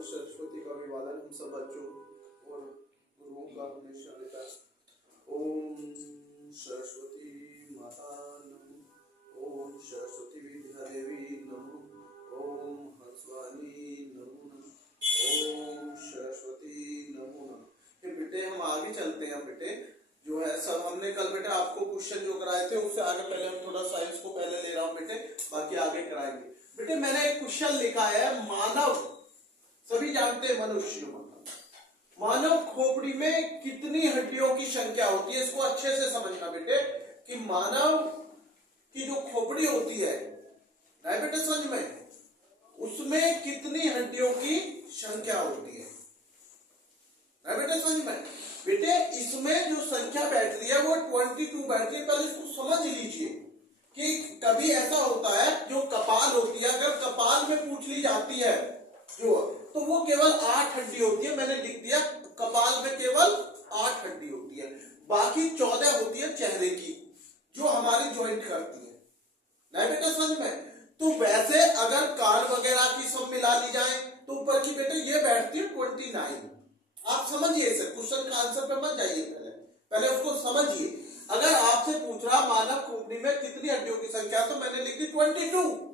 माता सरस्वती का अभिवादन हम सब बच्चों और गुरुओं का हमेशा रहता है। ओम सरस्वती माता नमः। ओम सरस्वती विद्या देवी नमः। ओम हंसवाणी नमो नमः। ओम सरस्वती नमो नमः। बेटे हम आगे चलते हैं। बेटे जो है सब हमने कल बेटा आपको क्वेश्चन जो कराए थे उससे आगे पहले हम थोड़ा साइंस को पहले ले रहा हूँ बेटे, बाकी आगे कराएंगे। बेटे मैंने एक क्वेश्चन लिखा है, मानव, सभी जानते हैं मनुष्य, मानव खोपड़ी में कितनी हड्डियों की संख्या होती है। इसको अच्छे से समझना बेटे कि मानव की जो खोपड़ी होती है ना बेटे समझ में, उसमें कितनी हड्डियों की संख्या होती है ना बेटे समझ में। बेटे इसमें जो संख्या बैठ रही है वो 22 बैठ रही है। पहले इसको समझ लीजिए कि कभी ऐसा होता है जो कपाल होती है, अगर कपाल में पूछ ली जाती है जो, तो वो केवल 8 हड्डी होती है। मैंने लिख दिया कपाल में केवल 8 हड्डी होती है, बाकी 14 होती है चेहरे की जो हमारी ज्वाइंट करती है नहीं बेटा समझ में। तो वैसे अगर कान वगैरह की सब मिला ली जाए तो ऊपर की बेटे ये बैठती है 29। आप समझिए इसे, क्वेश्चन का आंसर पे मत जाइए, पहले उसको समझिए। अगर आपसे पूछ रहा मानव खोपड़ी में कितनी हड्डियों की संख्या, तो मैंने लिख दी 22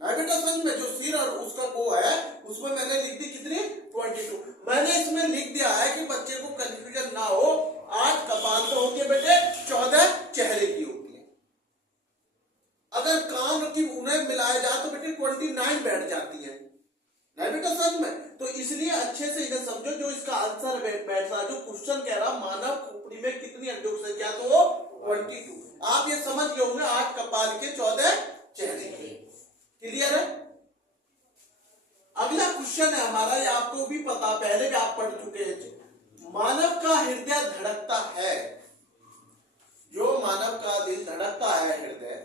बेटा समझ में। जो सिर और उसका वो है उसमें मैंने लिख दी कितनी 22। मैंने इसमें लिख दिया है कि बच्चे को कंफ्यूजन ना हो, 8 कपाल तो होती है बेटे, 14 चेहरे की होती है। अगर कान की उन्हें मिलाया जाए तो बेटे 29 बैठ जाती है नहीं बेटा समझ में। तो इसलिए अच्छे से इन्हें समझो जो इसका आंसर बैठ रहा, जो क्वेश्चन कह रहा मानव खोपड़ी में कितनी हड्डियों की संख्या, तो वो 22। आप ये समझ गए होंगे 8 कपाल के 14 चेहरे के। क्लियर है। अगला क्वेश्चन है हमारा, ये आपको भी पता, पहले भी आप पढ़ चुके हैं। मानव का हृदय धड़कता है, जो मानव का दिल धड़कता है हृदय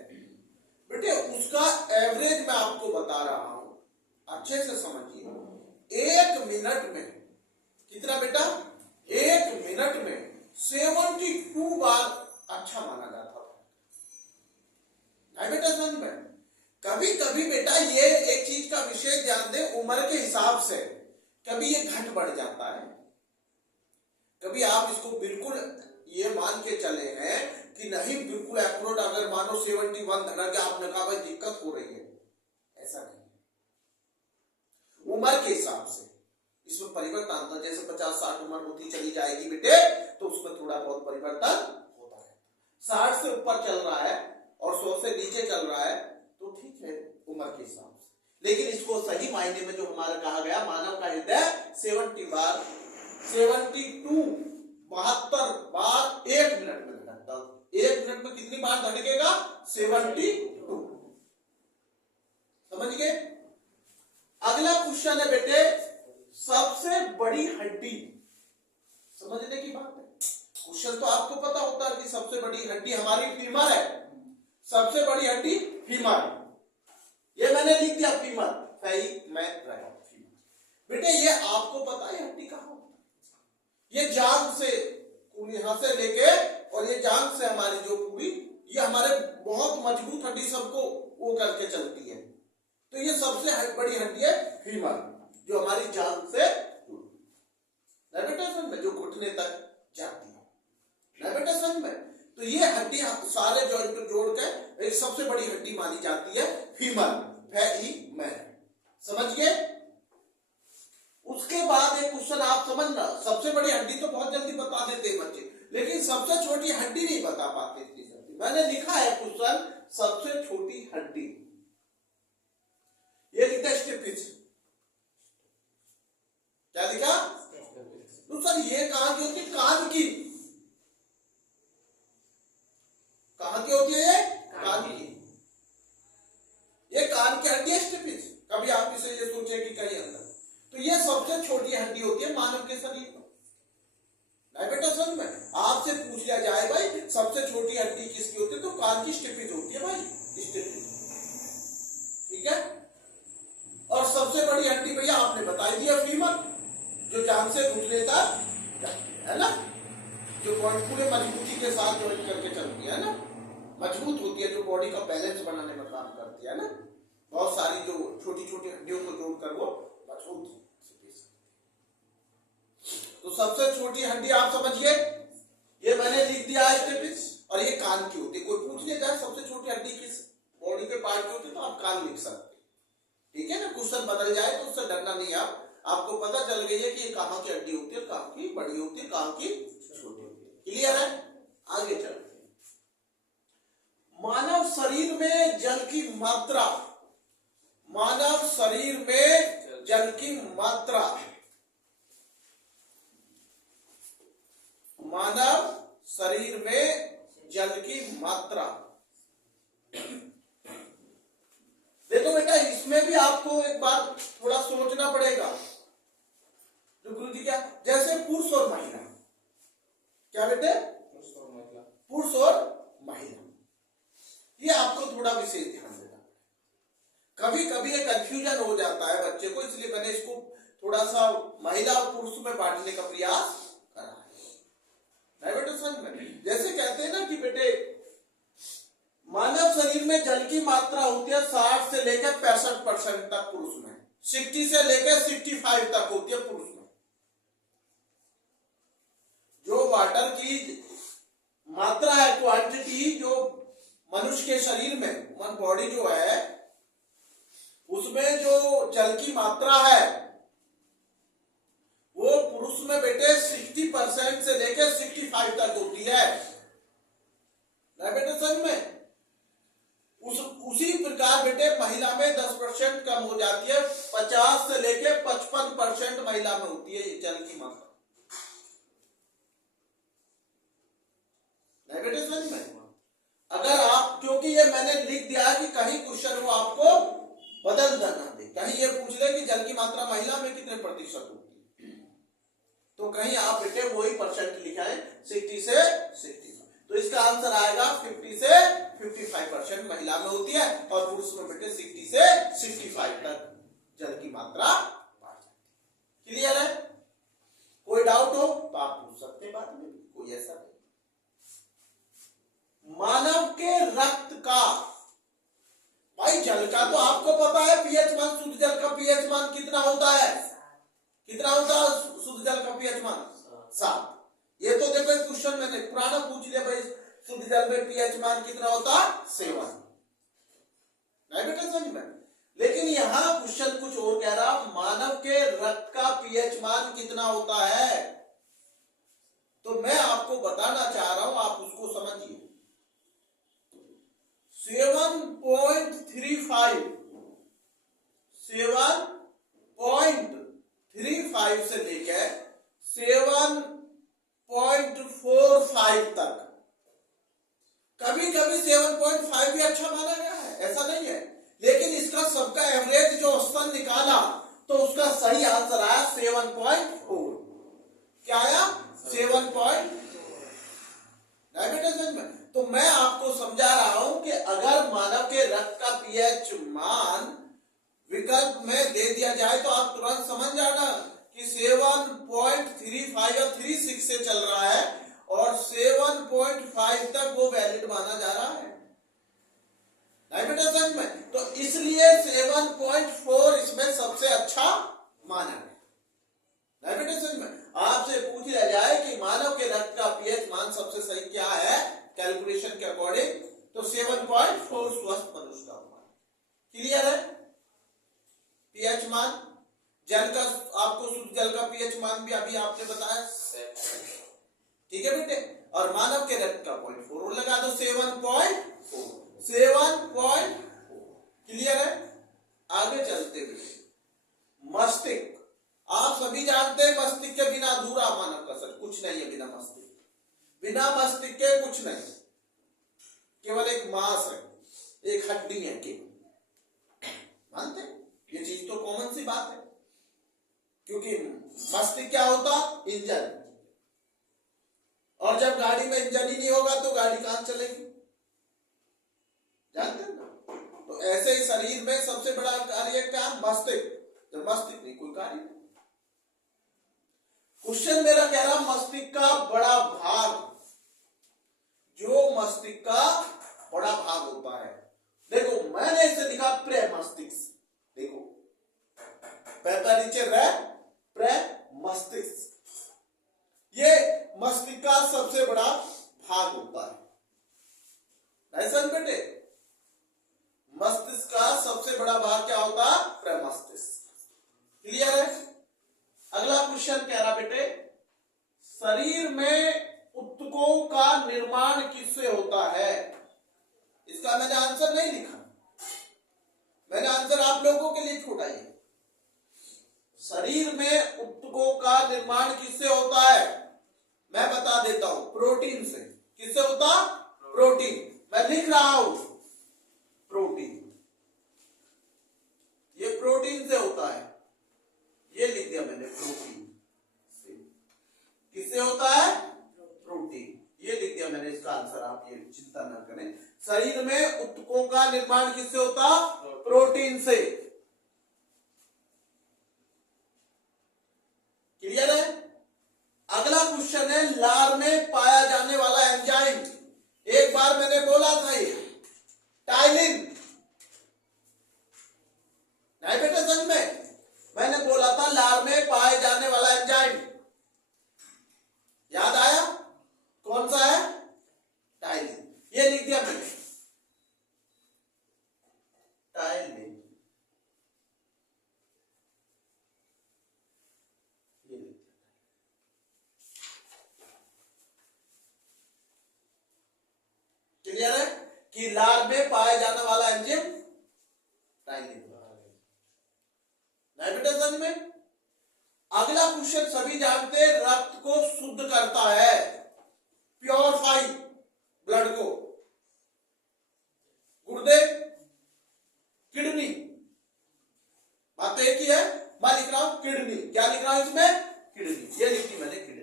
बेटे, उसका एवरेज मैं आपको बता रहा हूं, अच्छे से समझिए। 1 मिनट में कितना बेटा, 1 मिनट में 72 बार अच्छा माना जाता है बेटा समझ में। कभी कभी बेटा ये एक चीज का विशेष ध्यान दें, उम्र के हिसाब से कभी ये घट बढ़ जाता है, कभी आप इसको बिल्कुल ये मान के चले हैं कि नहीं बिल्कुल एक्यूरेट, अगर मानो 71 धड़क के आपने कहा भाई दिक्कत हो रही है, ऐसा नहीं। उम्र के हिसाब से इसमें परिवर्तन आता है, जैसे 50-60 उम्र होती चली जाएगी बेटे तो उसमें थोड़ा बहुत परिवर्तन होता है। 60 से ऊपर चल रहा है और 100 से नीचे चल रहा है तो ठीक है उम्र के हिसाब से, लेकिन इसको सही मायने में जो हमारा कहा गया मानव का हृदय 72 बार 72 1 मिनट में धड़कता। 1 मिनट में कितनी बार धड़केगा, 72। समझ गए। अगला क्वेश्चन है बेटे, सबसे बड़ी हड्डी, समझने की बात है। क्वेश्चन तो आपको पता होता है कि सबसे बड़ी हड्डी हमारी फीमर है, सबसे बड़ी हड्डी फीमर, ये मैंने लिख दिया फीमर, बेटे ये आपको पता है हड्डी कहां होता है। ये जांघ से यहां से लेके और ये जांघ से हमारी जो पूरी, ये हमारे बहुत मजबूत हड्डी सबको वो करके चलती है, तो ये सबसे बड़ी हड्डी है फीमर, जो हमारी जांघ से बेटा समझ में, जो घुटने तक जाती है बेटा समझ में। तो ये हड्डी सारे जॉइंट को जोड़ के एक सबसे बड़ी हड्डी मानी जाती है फीमर, समझ गए। उसके बाद एक क्वेश्चन आप समझना, सबसे बड़ी हड्डी तो बहुत जल्दी बता देते हैं बच्चे, लेकिन सबसे छोटी हड्डी नहीं बता पाते इतनी जल्दी। मैंने लिखा है क्वेश्चन सबसे छोटी हड्डी, ये लिखा है स्टिपिस, क्या लिखा तो सर ये कहां की होती है, कान की, कहां की होती है, कान की, ये कान की हड्डी है स्टिपिस। कभी आप इसे ये सोचे कि कहीं अंदर, तो ये सबसे छोटी हड्डी होती है मानव के शरीर में नहीं बेटा समझ में। आपसे पूछ लिया जाए भाई सबसे छोटी हड्डी किसकी होती है, तो कान की स्टिपिस होती है भाई, स्टिपिस, ठीक है। और सबसे बड़ी हड्डी भैया आपने बता दिया फीमर, जो जान से घुटने तक है ना, जो पूरे मजबूती के साथ ज्वाइन करके चलती है ना, मजबूत होती है, जो बॉडी का बैलेंस बनाने में काम करती है ना, बहुत सारी जो छोटी छोटी हड्डियों को जोड़कर वो मजबूत तो सबसे छोटी हड्डी आप समझिए, ये मैंने लिख दिया स्टेपिस, और ये कान की होती है। कोई पूछ ले जाए सबसे छोटी हड्डी किस बॉडी के पार्ट की होती है, तो आप कान लिख सकते, ठीक है ना। क्वेश्चन बदल जाए तो उससे डरना नहीं। आपको पता चल गई है कि ये कहाँ की हड्डी होती है, कहाँ की बड़ी होती है, कहाँ की छोटी होती है। क्लियर है? आगे चलते हैं। मानव शरीर में जल की मात्रा, मानव शरीर में जल की मात्रा, मानव शरीर में जल की मात्रा। देखो बेटा, इसमें भी आपको एक बात थोड़ा सोचना पड़ेगा। जो गुरु जी क्या, जैसे पुरुष और महिला, क्या बेटे? पुरुष और महिला, ये आपको थोड़ा विशेष ध्यान देना। कभी कभी ये कंफ्यूजन हो जाता है बच्चे को, इसलिए मैंने इसको थोड़ा सा महिला और पुरुष में बांटने का प्रयास करा है। नहीं बेटे समझ में? जैसे कहते हैं ना कि बेटे मानव शरीर में जल की मात्रा होती है 60 से लेकर 65% तक पुरुष में, 60 से लेकर 65 तक होती है पुरुष में। जो वाटर की मात्रा है, क्वांटिटी, जो मनुष्य के शरीर में, ह्यूमन बॉडी जो है, उसमें जो जल की मात्रा है वो पुरुष में बेटे 60% से लेकर 65 तक होती है। नहीं बेटे समझ में? उसी प्रकार बेटे महिला में 10% कम हो जाती है, 50 से लेकर 55% महिला में होती है जल की मात्रा। नहीं बेटे समझ में? अगर आप, क्योंकि ये मैंने लिख दिया है कि कहीं क्वेश्चन वो आपको बदल देना दे, कहीं ये पूछ ले कि जल की मात्रा महिला में कितने प्रतिशत होती है, तो कहीं आप बेटे वही परसेंट लिखा है 60 से 65, तो इसका आंसर आएगा 50 से 55% महिला में होती है, और पुरुष में बेटे 60 से 65 तक जल की मात्रा। क्लियर है? कोई डाउट हो तो आप पूछ सकते हैं बाद में, कोई ऐसा नहीं। मानव के रक्त का, भाई जल का तो आपको पता है पीएच मान, शुद्ध जल का पीएच मान कितना होता है? कितना होता है शुद्ध जल का पीएच मान? 7। ये तो देखो क्वेश्चन मैंने पुराना पूछ लिया, भाई शुद्ध जल में पीएच मान कितना होता? 7। नहीं बेटा समझ में? लेकिन यहाँ क्वेश्चन कुछ और कह रहा, मानव के रक्त का पीएच मान कितना होता है? तो मैं आपको बताना चाह रहा हूं, आप उसको समझिए। 7.35 से लेकर 7.45 तक, कभी कभी 7.5 भी अच्छा माना गया है, ऐसा नहीं है, लेकिन इसका सबका एवरेज जो औसतन निकाला तो उसका सही आंसर आया 7.4। क्या आया? 7.4। नहीं बेटा समझ में? तो मैं आपको समझा रहा हूं कि अगर मानव के रक्त का पीएच मान विकल्प में दे दिया जाए तो आप तुरंत समझ जाना कि 7.35 या 36 से चल रहा है, और 7.5 तक वो वैलिड माना जा रहा है। नहीं बेटा समझ में? तो इसलिए 7.4 इसमें सबसे अच्छा माना है। नहीं बेटा समझ में? आपसे पूछ लिया जाए कि मानव के रक्त का पीएच मान सबसे सही क्या है कैलकुलेशन के अकॉर्डिंग, तो 7.4 स्वस्थ मनुष्य का मान। क्लियर है? पीएच मान जल का, आपको शुद्ध जल का पीएच मान भी अभी आपने बताया, ठीक है बेटे, और मानव के रक्त का 0.4 लगा दो, 7.4। क्लियर है? आगे चलते हुए मस्तिष्क, आप सभी जानते हैं मस्तिष्क के बिना अधूरा मानव का सर कुछ नहीं है। बिना मस्तिष्क, बिना मस्तिष्क के कुछ नहीं, केवल एक मांस है, एक हड्डी है केवल। मानते? ये चीज तो कॉमन सी बात है, क्योंकि मस्तिष्क क्या होता? इंजन, और जब गाड़ी में इंजन ही नहीं होगा तो गाड़ी कहां चलेगी? जानते हैं ना? तो ऐसे ही शरीर में सबसे बड़ा कार्य क्या? मस्तिष्क। जब मस्तिष्क नहीं, कोई कार्य नहीं। क्वेश्चन मेरा कह रहा मस्तिष्क का बड़ा भाग, जो मस्तिष्क का बड़ा भाग होता है, देखो मैंने इसे लिखा प्रे मस्तिष्क। देखो नीचे रे प्रे मस्तिष्क। ये मस्तिष्क का सबसे बड़ा भाग होता है। ऐसा बेटे, मस्तिष्क का सबसे बड़ा भाग क्या होता है? प्रमस्तिष्क। क्लियर है? अगला क्वेश्चन कह रहा बेटे, शरीर में ऊतकों का निर्माण किससे होता है? इसका मैंने आंसर नहीं लिखा, मैंने आंसर आप लोगों के लिए छोड़ा है। शरीर में ऊतकों का निर्माण किससे होता है? मैं बता देता हूं, प्रोटीन से। किससे होता? प्रोटीन। मैं लिख रहा हूं प्रोटीन, ये प्रोटीन से होता है, ये लिख दिया मैंने प्रोटीन से। किससे होता है? प्रोटीन, ये लिख दिया मैंने इसका आंसर, आप ये चिंता ना करें। शरीर में ऊतकों का निर्माण किससे होता? प्रोटीन से। क्लियर है? अगला क्वेश्चन है, लार में पाया जाने वाला एंजाइम। एक बार मैंने बोला था ये टाइलिन, नहीं बेटा समझ में? मैंने बोला था लार में पाए जाने वाला एंजाइम, याद आया? कौन सा है? टाइलिन। ये लिख दिया मैंने, टाइलिन। क्लियर है कि लार में पाया जाने वाला एंजाइम टाइलिन। नहीं बेटा समझ में? अगला क्वेश्चन सभी जानते हैं, रक्त को शुद्ध करता है, प्योरिफाई ब्लड को। गुर्दे, किडनी, बात तो एक ही है। मैं लिख रहा हूं किडनी, क्या लिख रहा हूं इसमें? किडनी। ये लिखी मैंने किडनी,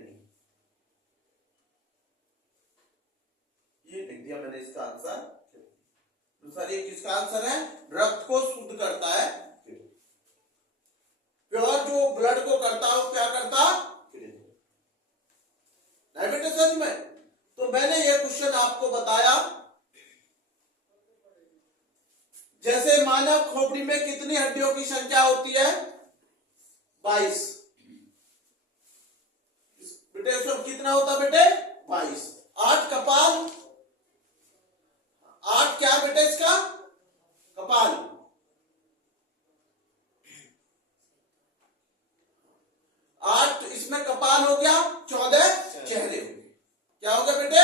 ये लिख दिया मैंने इसका आंसर। दूसरा ये किसका आंसर है? रक्त को शुद्ध करता है प्योर, जो ब्लड को करता है वो क्या करता? नहीं बेटे समझ में? तो मैंने ये क्वेश्चन आपको बताया, जैसे मानव खोपड़ी में कितनी हड्डियों की संख्या होती है? 22। बेटे उसमें कितना होता बेटे? 22। 8 कपाल, 8 क्या बेटे इसका? कपाल। 8 इसमें कपाल हो गया, 14 चेहरे हो गए। क्या हो गया बेटे?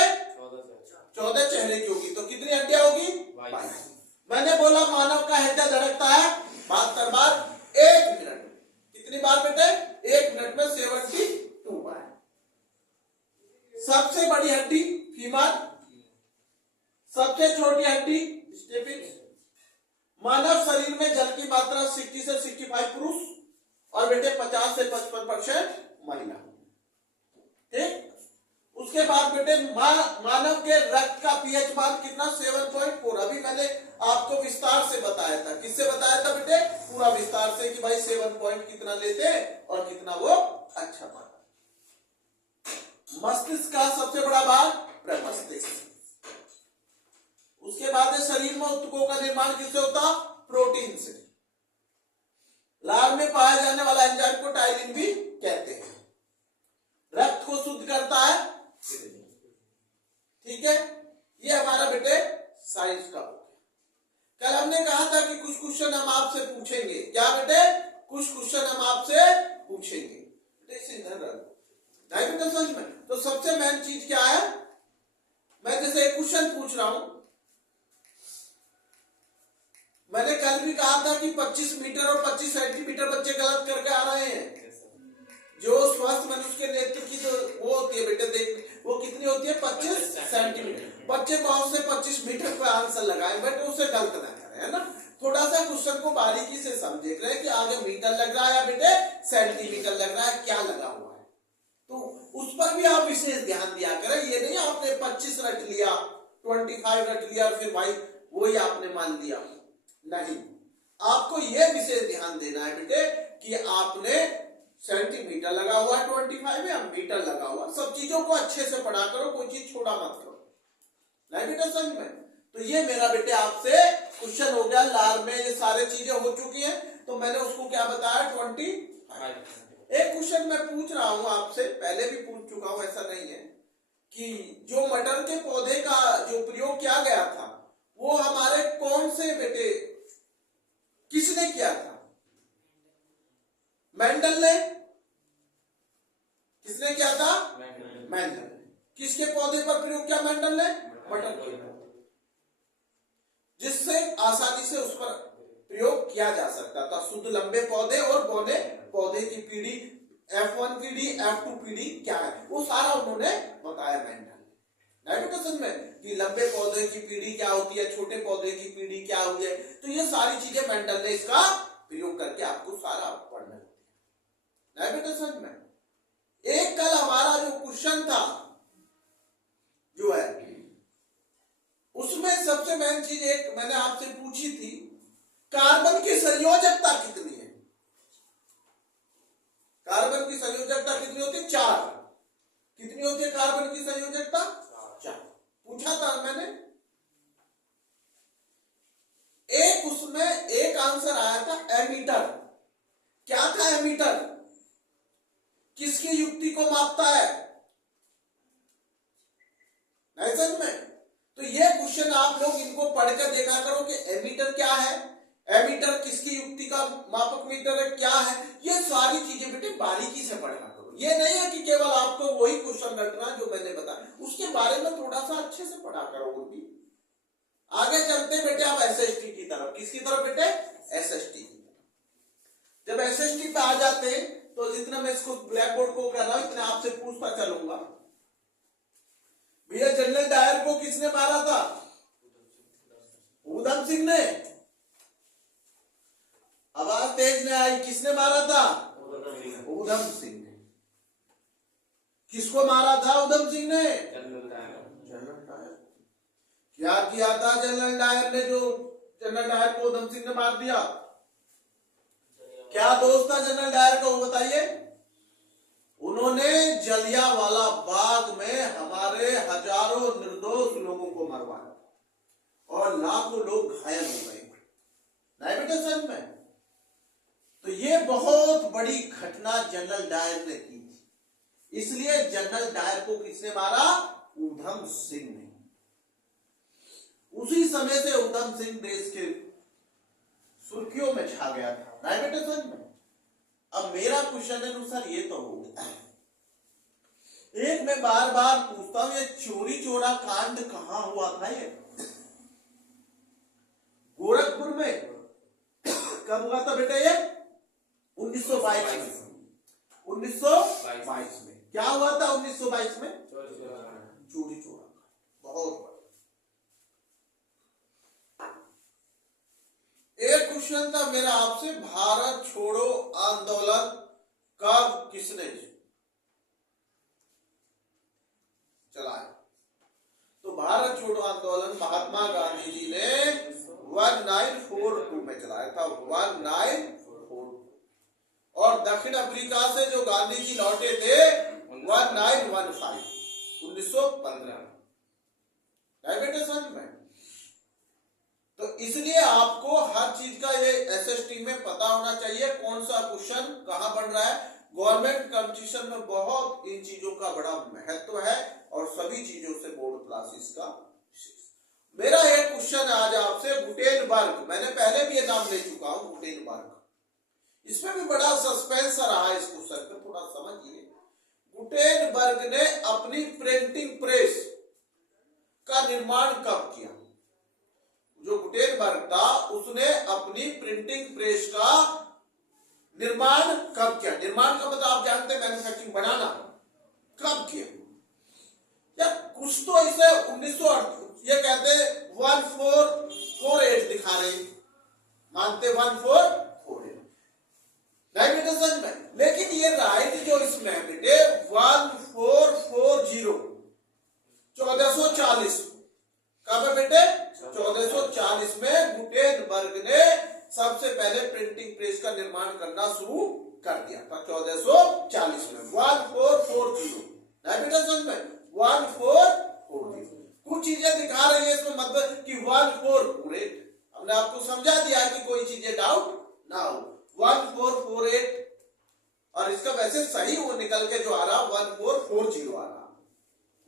14 चेहरे की होगी, तो कितनी हड्डियां होगी? 22। मैंने बोला मानव का हृदय धड़कता है 72 बार 1 मिनट। कितनी बार बेटे? 1 मिनट में 72 बार। सबसे बड़ी हड्डी फीमर, सबसे छोटी हड्डी स्टेपिस। मानव शरीर में जल की मात्रा 60 से 65 पुरुष और बेटे 50 से 55% महिला। ठीक, उसके बाद बेटे मानव के रक्त का पीएच मान कितना? 7.4। अभी मैंने आपको विस्तार से बताया था। किससे बताया था बेटे? पूरा विस्तार से कि भाई 7 पॉइंट कितना लेते और कितना वो अच्छा पाता। मस्तिष्क का सबसे बड़ा भाग प्रमस्तिष्क। उसके बाद शरीर में ऊतकों का निर्माण किससे होता? प्रोटीन से। लार में पाया जाने वाला एंजाइम को टाइलिन भी कहते हैं। रक्त को शुद्ध करता है, ठीक है? ये हमारा बेटे साइंस का हो गया। कल हमने कहा था कि कुछ क्वेश्चन हम आपसे पूछेंगे। क्या बेटे? कुछ क्वेश्चन हम आपसे पूछेंगे। नहीं बेटा समझ में? तो सबसे मेन चीज क्या है? मैं जैसे एक क्वेश्चन पूछ रहा हूं, मैंने कल भी कहा था कि 25 मीटर और 25 सेंटीमीटर बच्चे गलत करके आ रहे हैं। जो स्वस्थ मनुष्य के नेत्र की जो वो होती है बेटे, देख वो कितनी होती है? 25 सेंटीमीटर। बच्चे बहुत से 25 मीटर पर आंसर लगाए, बट उससे गलत ना करें, है ना? थोड़ा सा क्वेश्चन को बारीकी से समझे रहे कि आगे मीटर लग रहा है या बेटे सेंटीमीटर लग रहा है, क्या लगा हुआ है, तो उस पर भी आप विशेष ध्यान दिया करें। ये नहीं आपने 25 रट लिया, 25 रट लिया, फिर भाई वही आपने मान लिया, नहीं। आपको यह विशेष ध्यान देना है बेटे कि आपने सेंटीमीटर लगा हुआ 25 या मीटर लगा हुआ, सब चीजों को अच्छे से पढ़ा करो, कोई चीज छोड़ा मत करो, नहीं बेटा समझ में? तो ये मेरा बेटे आपसे क्वेश्चन हो गया। लार में ये सारे चीजें हो चुकी हैं। तो मैंने उसको क्या बताया 25। एक क्वेश्चन मैं पूछ रहा हूं आपसे, पहले भी पूछ चुका हूं, ऐसा नहीं है, कि जो मटर के पौधे का जो प्रयोग किया गया था वो हमारे कौन से बेटे किसने किया था? मेंडल ने। किसने किया था? मेंडल ने। किसके पौधे पर प्रयोग किया मेंडल ने? मटर के पौधे, जिससे आसानी से उस पर प्रयोग किया जा सकता था। शुद्ध लंबे पौधे और बौने पौधे की पीढ़ी, F1 पीढ़ी, F2 पीढ़ी क्या है, वो सारा उन्होंने बताया मेंडल ने में, कि लंबे पौधे की पीढ़ी क्या होती है, छोटे पौधे की पीढ़ी क्या होती है। तो ये सारी चीजें मेंडल ने इसका प्रयोग करके आपको सारा पढ़ना है में। एक कल हमारा जो क्वेश्चन था जो है, उसमें सबसे मेन चीज एक मैंने आपसे पूछी थी, कार्बन की संयोजकता कितनी है? कार्बन की संयोजकता कितनी होती है? 4। कितनी होती है कार्बन की संयोजकता? 4 पूछा था मैंने। एक उसमें एक आंसर आया था एमीटर। क्या था एमीटर? किसकी युक्ति को मापता है? नहीं समझ में? तो ये क्वेश्चन आप लोग इनको पढ़कर देखा करो कि एमीटर क्या है, एमीटर किसकी युक्ति का मापक मीटर है, क्या है, ये सारी चीजें बेटे बारीकी से पढ़ा करो। ये नहीं है कि केवल आपको वही क्वेश्चन रटना जो मैंने बताया, उसके बारे में थोड़ा सा अच्छे से पढ़ा करो। भी आगे चलते बेटे आप एसएसटी की तरफ। किसकी तरफ बेटे? एसएसटी की तरफ। जब एसएसटी पे आ जाते हैं तो जितना मैं इसको ब्लैक बोर्ड को कर रहा हूं इतना आपसे पूछता चलूंगा। भैया जनरल डायर को किसने मारा था? उधम सिंह ने। आवाज तेज नहीं आई। किसने मारा था? उधम सिंह ने। किसको मारा था उधम सिंह ने? General Dyer. क्या किया था जनरल डायर ने, जो जनरल डायर को उधम सिंह ने मार दिया? क्या दोस्त था जनरल डायर का, वो बताइए। उन्होंने जलियांवाला बाग में हमारे हजारों निर्दोष लोगों को मरवाया और लाखों लोग घायल हो गए। नहीं बेटे सच में? तो ये बहुत बड़ी घटना जनरल डायर ने की थी, इसलिए जनरल डायर को किसने मारा? उधम सिंह ने। उसी समय से उधम सिंह देश के सुर्खियों में छा गया था। नहीं बेटे सच में? अब मेरा क्वेश्चन अनुसार ये तो हो, एक मैं बार बार पूछता हूं, ये चोरी चोरा कांड कहां हुआ था? ये गोरखपुर में कब हुआ था बेटे? ये 1922 में। 1922 में क्या हुआ था? 1922 में चोरी चोरा बहुत बड़ा। एक क्वेश्चन था मेरा आपसे, भारत छोड़ो आंदोलन कब किसने चलाया? तो भारत छोड़ो आंदोलन महात्मा गांधी जी ने 1942 में चलाया था। 1942। और दक्षिण अफ्रीका से जो गांधी जी लौटे थे 1915 1915 में। तो इसलिए आपको हर चीज का ये एसएसटी में पता होना चाहिए, कौन सा क्वेश्चन कहां बन रहा है। गवर्नमेंट कंपटीशन में बहुत इन चीजों का बड़ा महत्व है और सभी चीजों से बोर्ड क्लासेस का। मेरा एक क्वेश्चन आज आपसे, गुटेनबर्ग, मैंने पहले भी ये नाम ले चुका हूं, गुटेनबर्ग। इसमें भी बड़ा सस्पेंस रहा है इस क्वेश्चन पे, थोड़ा समझिए। गुटेनबर्ग ने अपनी प्रिंटिंग प्रेस का निर्माण कब किया? जो गुटेनबर्ग था उसने अपनी प्रिंटिंग प्रेस का निर्माण कब किया? निर्माण का मतलब आप जानते हैं मैन्युफैक्चरिंग, बनाना। कब किया? या कुछ तो इसे 1908 ये कहते 1448 दिखा रहे, मानते 1448 नहीं बेटे सच में, लेकिन ये राइट जो इसमें बेटे 1440 1440 कब है बेटे? 1440 में गुटेनबर्ग ने सबसे पहले प्रिंटिंग प्रेस का निर्माण करना शुरू कर दिया था। 1440 में 1440 नहीं बेटा समझ में? 1440 कुछ चीजें दिखा रही है इसमें, मतलब कि 1448। हमने आपको समझा दिया कि कोई चीजें डाउट ना हो। 1448 और इसका वैसे सही वो निकल के जो आ रहा 1440 आ रहा।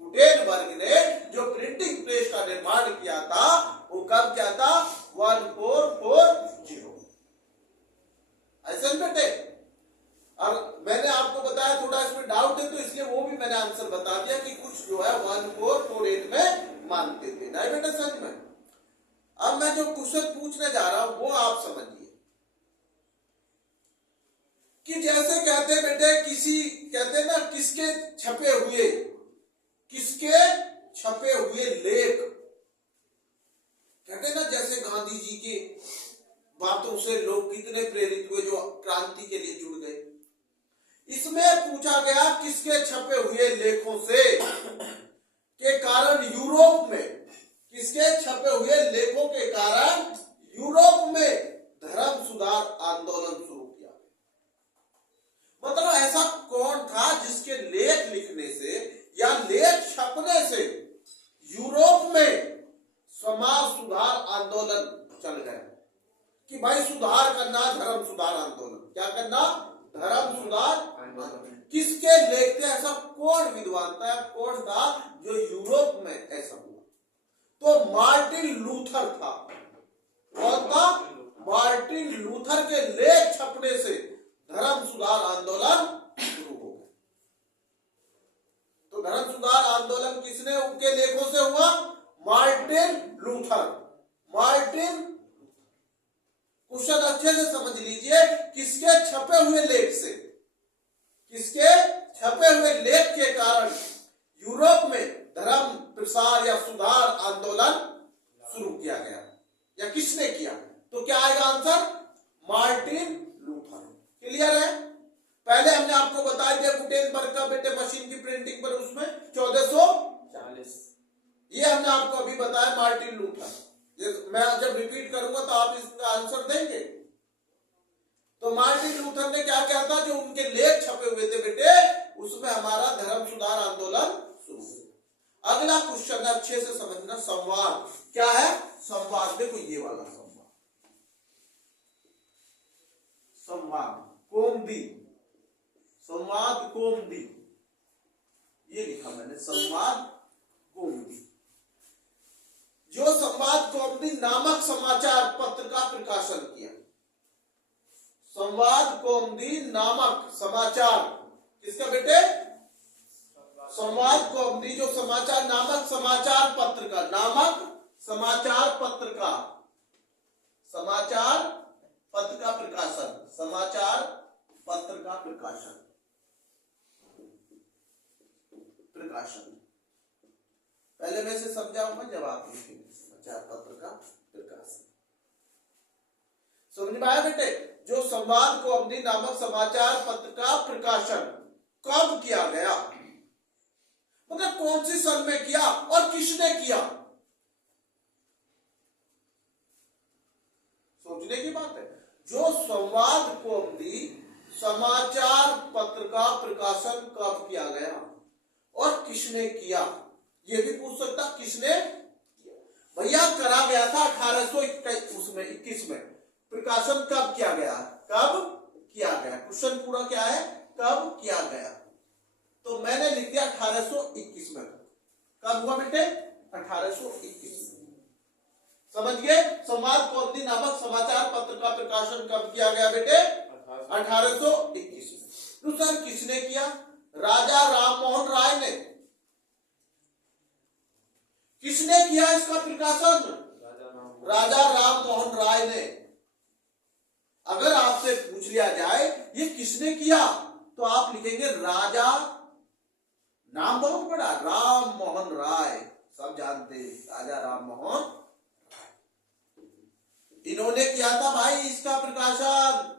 गुटेनबर्ग ने जो प्रिंटिंग प्रेस का निर्माण किया था वो कब किया था 1440। ऐसे बेटे, और मैंने आपको बताया थोड़ा इसमें डाउट है तो इसलिए वो भी मैंने आंसर बता दिया कि कुछ जो है 1448 में मानते थे। नहीं बेटा समझ में? अब मैं जो क्वेश्चन पूछने जा रहा हूं वो आप समझिए कि जैसे कहते हैं बेटे किसी कहते हैं ना किसके छपे हुए लेख, कहते हैं ना जैसे गांधी जी के बातों से लोग कितने प्रेरित हुए जो क्रांति के लिए जुड़ गए। इसमें पूछा गया किसके छपे हुए लेखों से के कारण यूरोप में, किसके छपे हुए लेखों के कारण यूरोप में धर्म सुधार आंदोलन शुरू किया। मतलब ऐसा कौन था जिसके लेख लिखने से या लेख छपने से यूरोप में समाज सुधार आंदोलन चल गया कि भाई सुधार करना, धर्म सुधार आंदोलन, क्या करना, धर्म सुधार आंदोलन। किसके लेख थे? ऐसा कौन विद्वान था, कौन था जो यूरोप में ऐसा हुआ? तो मार्टिन लूथर था। कौन था? मार्टिन लूथर के लेख छपने से धर्म सुधार आंदोलन शुरू हो गया। तो धर्म सुधार आंदोलन किसने, उनके लेखों से हुआ? Martin Luther. मार्टिन, क्वेश्चन अच्छे से समझ लीजिए, किसके छपे हुए लेख से, किसके छपे हुए लेख के कारण यूरोप में धर्म प्रसार या सुधार आंदोलन शुरू किया गया, या किसने किया? तो क्या आएगा आंसर? Martin Luther. क्लियर है? पहले हमने आपको बता दिया गुटेनबर्ग का बेटे मशीन की प्रिंटिंग पर उसमें 1440, ये हमने आपको अभी बताया मार्टिन लूथर। ये मैं जब रिपीट करूंगा तो आप इसका आंसर देंगे। तो मार्टिन लूथर ने क्या किया था, जो उनके लेख छपे हुए थे बेटे उसमें हमारा धर्म सुधार आंदोलन शुरू हुआ। अगला क्वेश्चन अच्छे से समझना, संवाद क्या है? संवाद, देखो ये वाला संवाद, संवाद कौमुदी, संवाद कौमुदी, ये लिखा मैंने, संवाद कौमुदी। जो संवाद कौमुदी नामक समाचार पत्र का प्रकाशन किया। संवाद कौमुदी नामक समाचार, किसका बेटे? संवाद कौमुदी जो समाचार नामक समाचार पत्र का, नामक समाचार पत्र का, समाचार पत्र का प्रकाशन, समाचार पत्र का प्रकाशन, प्रकाशन। पहले मैं इसे समझाऊंगा जब आप लिखेंगे, समाचार पत्र का प्रकाशन। समझ में आया बेटे? जो संवाद कौमुदी नामक समाचार पत्र का प्रकाशन कब किया गया, मतलब कौन सी सन में किया और किसने किया? सोचने की बात है। जो संवाद कौमुदी समाचार पत्र का प्रकाशन कब किया गया और किसने किया, ये भी पूछ सकता, किसने किया? भैया करा गया था 1821 में। प्रकाशन कब किया गया? कब किया गया? क्वेश्चन पूरा क्या है, कब किया गया? तो मैंने लिख दिया 1821 में। कब हुआ बेटे? 1821। समझ गए? संवाद कौमुदी नामक समाचार पत्र का प्रकाशन कब किया गया बेटे? 1821 में। तो सर किसने किया? राजा राममोहन राय ने। किसने किया इसका प्रकाशन? राजा राममोहन राय ने। अगर आपसे पूछ लिया जाए ये किसने किया, तो आप लिखेंगे राजा, नाम बहुत बड़ा, राम मोहन राय, सब जानते राजा राम मोहन राय। इन्होंने किया था भाई इसका प्रकाशन।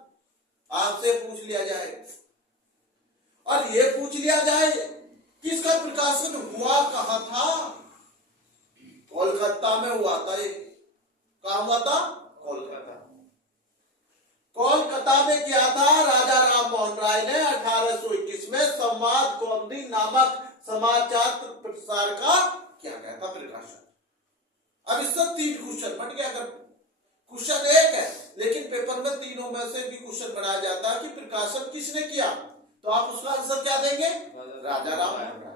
आपसे पूछ लिया जाए और ये पूछ लिया जाए कि इसका प्रकाशन हुआ कहां था? कोलकाता में हुआ था। ये कहां हुआ था? कोलकाता। कोलकाता में किया था राजा राम मोहन राय ने 1821 में संवाद कौमुदी नामक समाचार प्रसार का किया गया था प्रकाशन। अब इससे 3 क्वेश्चन बट गया। अगर क्वेश्चन एक है, लेकिन पेपर में तीनों में से भी क्वेश्चन बनाया जाता है कि प्रकाशन किसने किया, तो आप उसका आंसर क्या देंगे? राजा राम मोहन राय।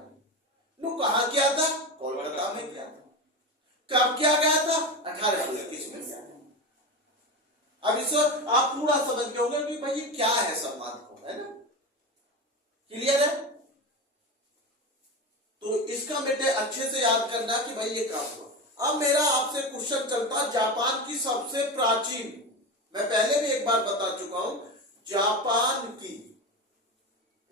नु कहाँ किया था? कोलकाता में किया था। कब किया गया था? 1821 में किया था। अब इसको आप पूरा समझ गए होंगे कि भाई ये क्या है संवाद को, है ना? क्लियर है? तो इसका बेटे अच्छे से याद करना कि भाई ये काम हुआ। अब मेरा आपसे क्वेश्चन चलता जापान की सबसे प्राचीन, मैं पहले भी एक बार बता चुका हूं, जापान की,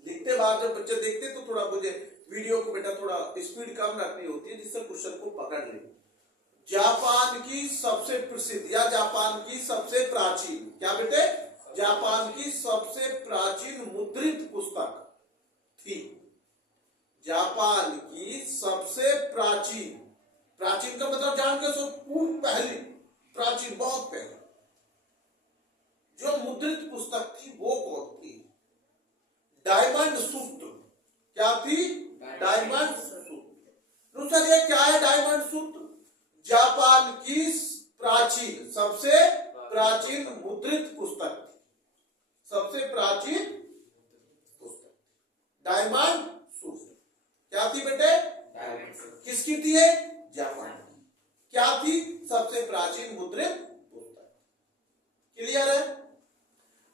लिखते बार जब बच्चे देखते तो थोड़ा मुझे वीडियो को बेटा थोड़ा स्पीड कम रखनी होती है जिससे क्वेश्चन को पकड़ ले। जापान की सबसे प्रसिद्ध या जापान की सबसे प्राचीन, क्या बेटे? जापान की सबसे प्राचीन मुद्रित पुस्तक थी। जापान की सबसे प्राचीन, प्राचीन का मतलब जान के सो पूर्व पहली, प्राचीन बहुत पहले जो मुद्रित पुस्तक थी वो कौन थी? डायमंड सूत्र। क्या थी? डायमंड सूत्र। सर ये क्या है डायमंड सूत्र? जापान की प्राचीन, सबसे प्राचीन मुद्रित पुस्तक थी, सबसे प्राचीन पुस्तक डायमंड सूत्र। क्या थी बेटे? किसकी थी? जापान की। क्या थी? सबसे प्राचीन मुद्रित पुस्तक। क्लियर है?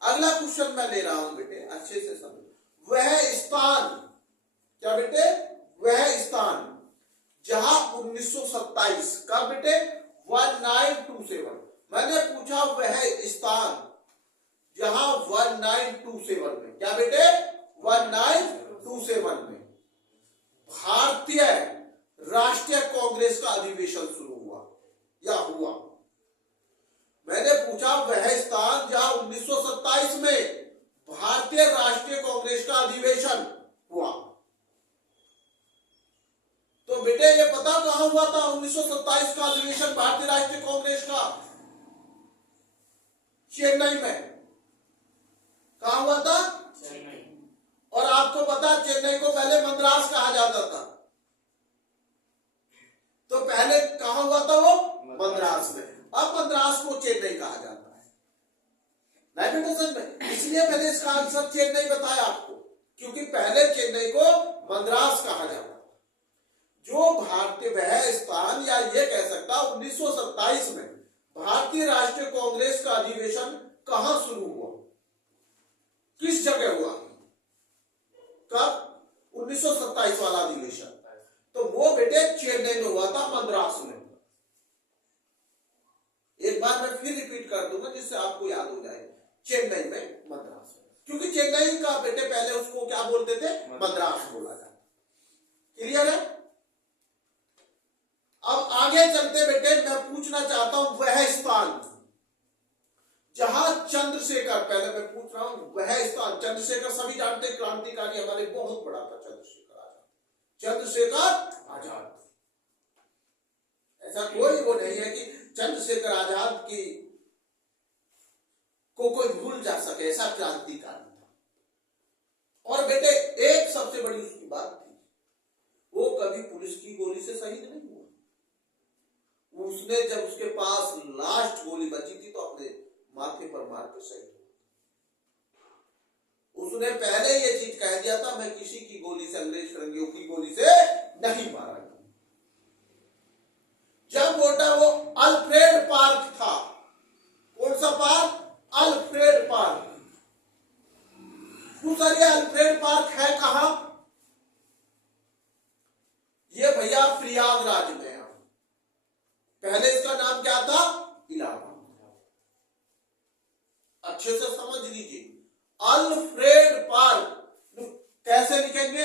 अगला क्वेश्चन मैं ले रहा हूं बेटे, अच्छे से समझो। वह स्थान, क्या बेटे? वह स्थान जहां 1927, कब बेटे? 1927, मैंने पूछा वह स्थान जहां 1927 में, क्या बेटे? 1927 में भारतीय राष्ट्रीय कांग्रेस का अधिवेशन शुरू हुआ या हुआ। मैंने पूछा वह स्थान जहां 1927 में भारतीय राष्ट्रीय कांग्रेस का अधिवेशन हुआ, तो बेटे ये पता कहां हुआ था 1927 का अधिवेशन भारतीय राष्ट्रीय कांग्रेस का? चेन्नई में। कहां हुआ था? चेन्नई। और आपको पता चेन्नई को पहले मद्रास कहा जाता था, तो पहले कहां हुआ था वो? मद्रास में। अब मद्रास को चेन्नई कहा जाता है, नहीं बेटा समझ में? इसलिए मैंने इसका आंसर चेन्नई बताया आपको, क्योंकि पहले चेन्नई को मद्रास कहा जाता। जो भारतीय वह स्थान, या ये कह सकता 1927 में भारतीय राष्ट्रीय कांग्रेस का अधिवेशन कहां शुरू हुआ, किस जगह हुआ, कब? 1927 वाला अधिवेशन, तो वो बेटे चेन्नई में हुआ था, मद्रास में। एक बार मैं फिर रिपीट कर दूंगा जिससे आपको याद हो जाए, चेन्नई में, मद्रास में, क्योंकि चेन्नई का बेटे पहले उसको क्या बोलते थे? मद्रास बोला जाता। क्लियर है? अब आगे चलते बेटे, मैं पूछना चाहता हूं वह स्थान जहां चंद्रशेखर, पहले मैं पूछ रहा हूं वह स्थान, चंद्रशेखर सभी जानते, क्रांतिकारी हमारे बहुत बड़ा था चंद्रशेखर आजाद। चंद्रशेखर आजाद, ऐसा कोई वो नहीं है कि चंद्रशेखर आजाद की को कोई भूल जा सके, ऐसा क्रांतिकारी था। और बेटे एक सबसे बड़ी उसकी बात थी, वो कभी पुलिस की गोली से शहीद नहीं हुआ। उसने जब उसके पास लास्ट गोली बची थी तो अपने माथे पर मार के शहीद हुआ। उसने पहले ये चीज कह दिया था, मैं किसी की गोली से, अंग्रेज फिरंगियों की गोली से नहीं मारा गया। जब बेटा वो अल्फ्रेड पार्क था, कौन सा पार्क? Alfred park. सर ये अल्फ्रेड पार्क है कहां? ये भैया प्रयागराज में है। पहले इसका नाम क्या था? इलाहाबाद। अच्छे से समझ लीजिए, अल्फ्रेड पार्क कैसे लिखेंगे?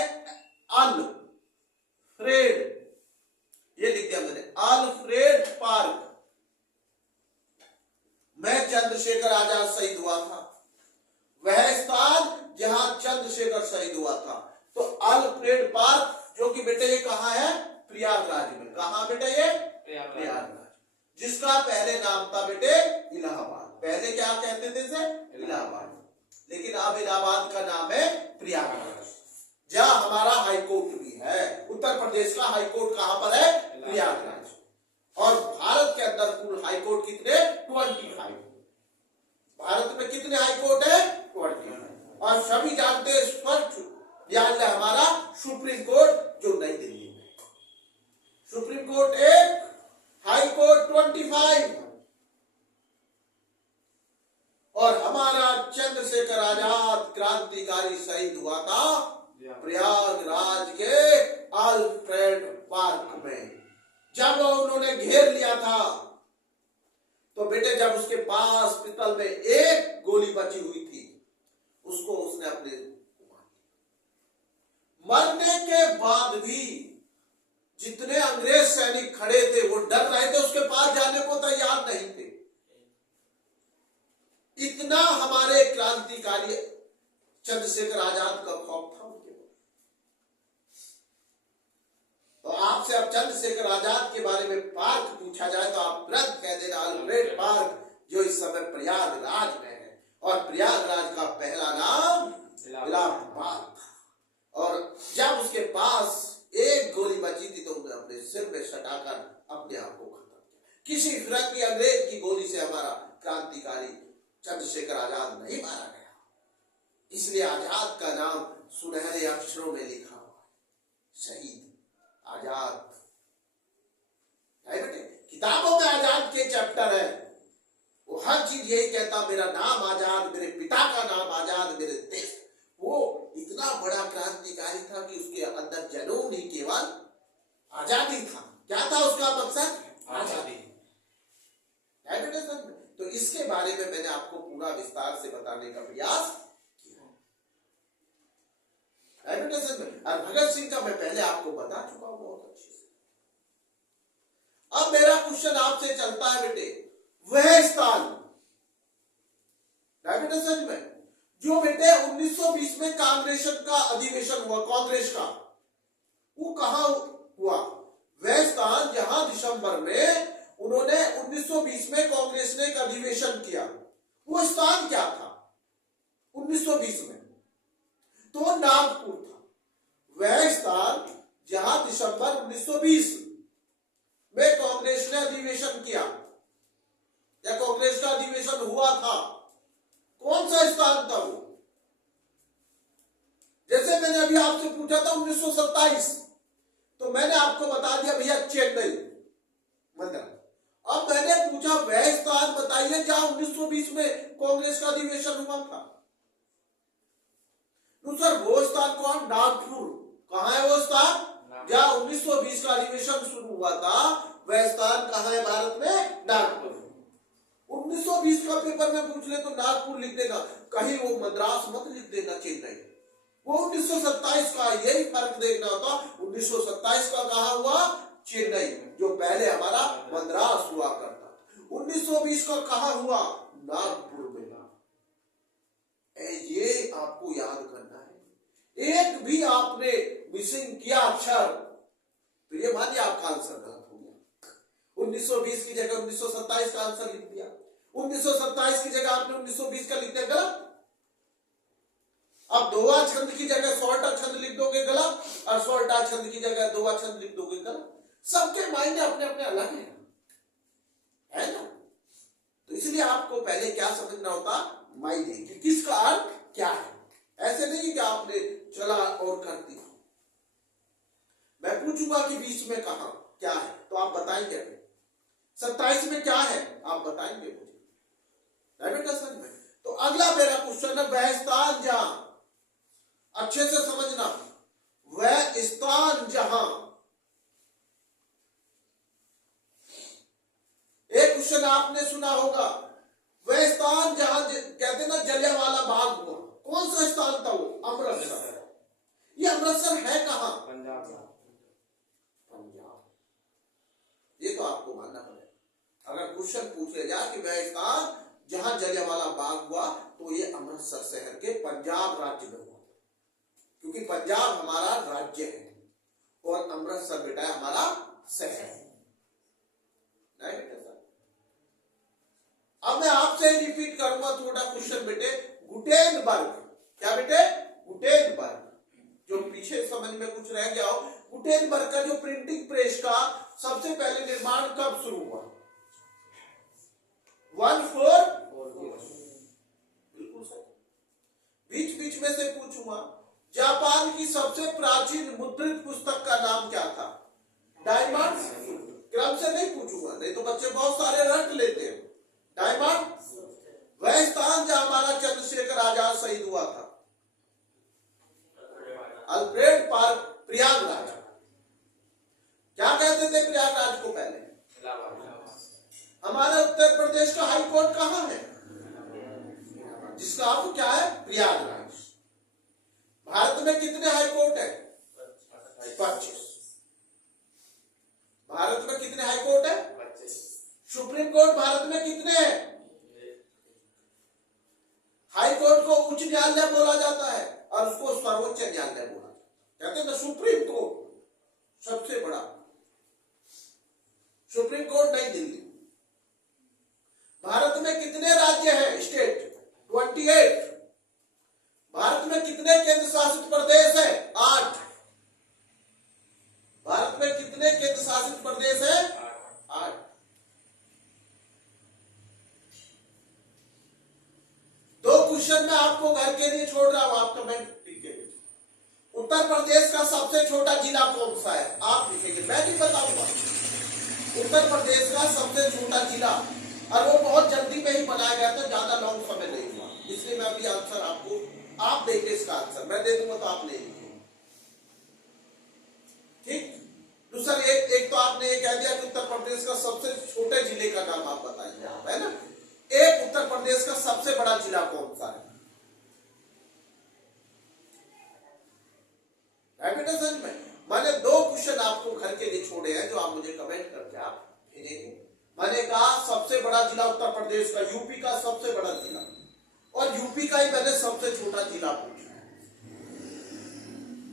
अल्फ्रेड, ये लिख दिया मैंने, अल्फ्रेड पार्क में चंद्रशेखर आजाद शहीद हुआ था। वह स्थान जहां चंद्रशेखर शहीद हुआ था, तो अल्फ्रेड पार्क, जो कि बेटे ये कहां है? प्रयागराज में। कहां बेटे? ये प्रयागराज, जिसका पहले नाम था बेटे इलाहाबाद। पहले क्या कहते थे इसे? इलाहाबाद, लेकिन अब इलाहाबाद का नाम है प्रयागराज, जहां हमारा हाईकोर्ट भी है। उत्तर प्रदेश का हाईकोर्ट कहां पर है? प्रयागराज। और भारत के अंदर कुल हाईकोर्ट कितने? 25। भारत में कितने हाई कोर्ट है? 25। और सभी जानते हैं स्पष्ट न्यायालय हमारा सुप्रीम कोर्ट जो नई दिल्ली में। Supreme court 1, high court 25। और हमारा चंद्रशेखर आजाद क्रांतिकारी शहीद हुआ था प्रयागराज के अल्फ्रेड पार्क में। जब उन्होंने घेर लिया था तो बेटे जब उसके पास पिस्तौल में एक गोली बची हुई थी उसको उसने अपने मरने के बाद भी जितने अंग्रेज सैनिक खड़े थे वो डर रहे थे, उसके पास जाने को तैयार नहीं थे। इतना हमारे क्रांतिकारी चंद्रशेखर आजाद का खौफ था उनके ऊपर। तो आपसे अब चंद्रशेखर आजाद के बारे में पार्क पूछा जाए तो आप तुरंत कह देना अल्फ्रेड पार्क, जो इस समय प्रयागराज में है। और प्रयागराज का पहला नाम इलाहाबाद पार्क था। और जब उसके पास एक गोली बची थी तो उन्हें अपने सिर में सटाकर अपने आप को खत्म किया। किसी फिरंगी अंग्रेज की गोली से हमारा क्रांतिकारी चंद्रशेखर आजाद नहीं मारा गया। इसलिए आजाद का नाम सुनहरे अक्षरों में लिखा हुआ है, शहीद आजाद। बेटे किताबों में आजाद के चैप्टर है, वो हर चीज यही कहता मेरा नाम आजाद, मेरे पिता का नाम आजाद, मेरे देश। वो इतना बड़ा क्रांतिकारी था कि उसके अंदर जुनून ही केवल आजादी था। क्या था उसका मकसद? आजादी। तो इसके बारे में मैंने आपको पूरा विस्तार से बताने का प्रयास किया। और भगत सिंह का मैं पहले आपको बता चुका हूं बहुत अच्छे से। अब मेरा क्वेश्चन आपसे चलता है बेटे, वह स्थान में जो बेटे 1920 में कांग्रेस का अधिवेशन हुआ, कांग्रेस का, वो कहां हुआ? वह स्थान जहां दिसंबर में उन्होंने 1920 में कांग्रेस ने एक अधिवेशन किया, वो स्थान क्या था 1920 में? तो नागपुर था। वह स्थान जहां दिसंबर 1920 में कांग्रेस ने अधिवेशन किया या कांग्रेस का अधिवेशन हुआ था, कौन सा स्थान था वो? जैसे मैंने अभी आपसे पूछा था 1927, तो मैंने आपको बता दिया भैया चेन्नई मद्रास। अब मैंने पूछा वह स्थान बताइए जहां 1920 में कांग्रेस का अधिवेशन हुआ था। तो सर वो स्थान कौन? नागपुर। कहां है वो स्थान? जहां 1920 का अधिवेशन शुरू हुआ था, वह स्थान कहां है भारत में? नागपुर। 1920 का पेपर में पूछ ले तो नागपुर लिख देना, कहीं वो मद्रास मत लिख देना, चेन्नई। वो 1927 का, यही फर्क देखना होता। 1927 का कहां हुआ? चेन्नई, जो पहले हमारा मद्रास हुआ करता। 1920 का कहां हुआ? नागपुर में। ये आपको याद करना है। एक भी आपने मिसिंग किया अक्षर तो ये मानिए आपका आंसर गलत हो गया। 1920 की जगह 1927 का आंसर लिख दिया। 1927 की जगह आपने 1920 का लिख दिया, गलत। अब दोहा छंद की जगह सॉल्टा छंद लिख दोगे, गलत। और सॉल्टा छंद की जगह दोहा छंद लिख दोगे, गलत। सबके मायने अपने अपने अलग है ना। तो इसलिए आपको पहले क्या समझना होता? मायने कि किसका अर्थ क्या है। ऐसे नहीं कि आपने चला और कर दिया। मैं पूछूंगा कि 20 में कहा क्या है तो आप बताएंगे, 27 में क्या है आप बताएंगे मुझे, बेटा समझ में। तो अगला मेरा क्वेश्चन है, वह स्थान जहां, अच्छे से समझना, वह स्थान जहां, एक क्वेश्चन आपने सुना होगा, वह स्थान जहां कहते ना जलियांवाला बाग हुआ, कौन सा स्थान था वो? अमृतसर। ये अमृतसर है कहां? पंजाब। ये तो आपको मानना पड़ेगा। अगर क्वेश्चन पूछे जाए कि वह स्थान जहां जलियांवाला बाग हुआ तो ये अमृतसर शहर के पंजाब राज्य में हुआ, क्योंकि पंजाब हमारा राज्य है और अमृतसर बेटा हमारा शहर है। अब मैं आपसे रिपीट करूंगा थोड़ा क्वेश्चन बेटे। गुटेनबर्ग, क्या बेटे? गुटेनबर्ग, जो पीछे समझ में कुछ रह गया हो, गुटेनबर्ग का जो प्रिंटिंग प्रेस का सबसे पहले निर्माण कब शुरू हुआ? 1440। बिल्कुल सही। बीच बीच में से पूछूंगा, जापान की सबसे प्राचीन मुद्रित पुस्तक का नाम क्या था? डायमंड। क्रम से नहीं पूछूंगा, नहीं तो बच्चे बहुत सारे रट लेते हैं। डायमंड। वह स्थान जहां हमारा चंद्रशेखर आजाद शहीद हुआ था, अल्फ्रेड पार्क, प्रयागराज। क्या कहते थे प्रयागराज को पहले? हमारे उत्तर प्रदेश का हाई कोर्ट कहां है? जिसका अर्थ क्या है? प्रयागराज। भारत में कितने हाई कोर्ट है? 25। भारत में कितने हाई कोर्ट है? 25। सुप्रीम कोर्ट भारत में कितने हैं? हाई कोर्ट को उच्च न्यायालय बोला जाता है और उसको सर्वोच्च न्यायालय बोला जाता है। कहते हैं ना सुप्रीम कोर्ट सबसे बड़ा। सुप्रीम कोर्ट नई दिल्ली। भारत में कितने राज्य हैं? स्टेट 28। भारत में कितने केंद्र शासित प्रदेश है? 8। भारत में कितने केंद्र शासित प्रदेश है? 8। दो क्वेश्चन मैं आपको घर के लिए छोड़ रहा हूं, आप कमेंट लिखिए। उत्तर प्रदेश का सबसे छोटा जिला कौन सा है? आप लिखेंगे, मैं नहीं बताऊंगा। उत्तर प्रदेश का सबसे छोटा जिला, और वो बहुत जल्दी में ही बनाया गया था, ज्यादा लॉन्ग समय नहीं हुआ, इसलिए मैं अभी आंसर आपको, आप देंगे इसका आंसर, मैं दे दूंगा तो आप ले लीजिए। ठीक। दूसरा एक तो आपने ये कह दिया कि उत्तर प्रदेश का सबसे छोटे जिले का नाम आप बताइए, आप है ना। एक उत्तर प्रदेश का सबसे बड़ा जिला कौन सा है? में मैंने 2 क्वेश्चन आपको घर के लिए छोड़े हैं, जो आप मुझे कमेंट करके आप भेजेंगे। मैंने कहा सबसे बड़ा जिला उत्तर प्रदेश का, यूपी का सबसे बड़ा जिला, और यूपी का ही मैंने सबसे छोटा जिला पूछा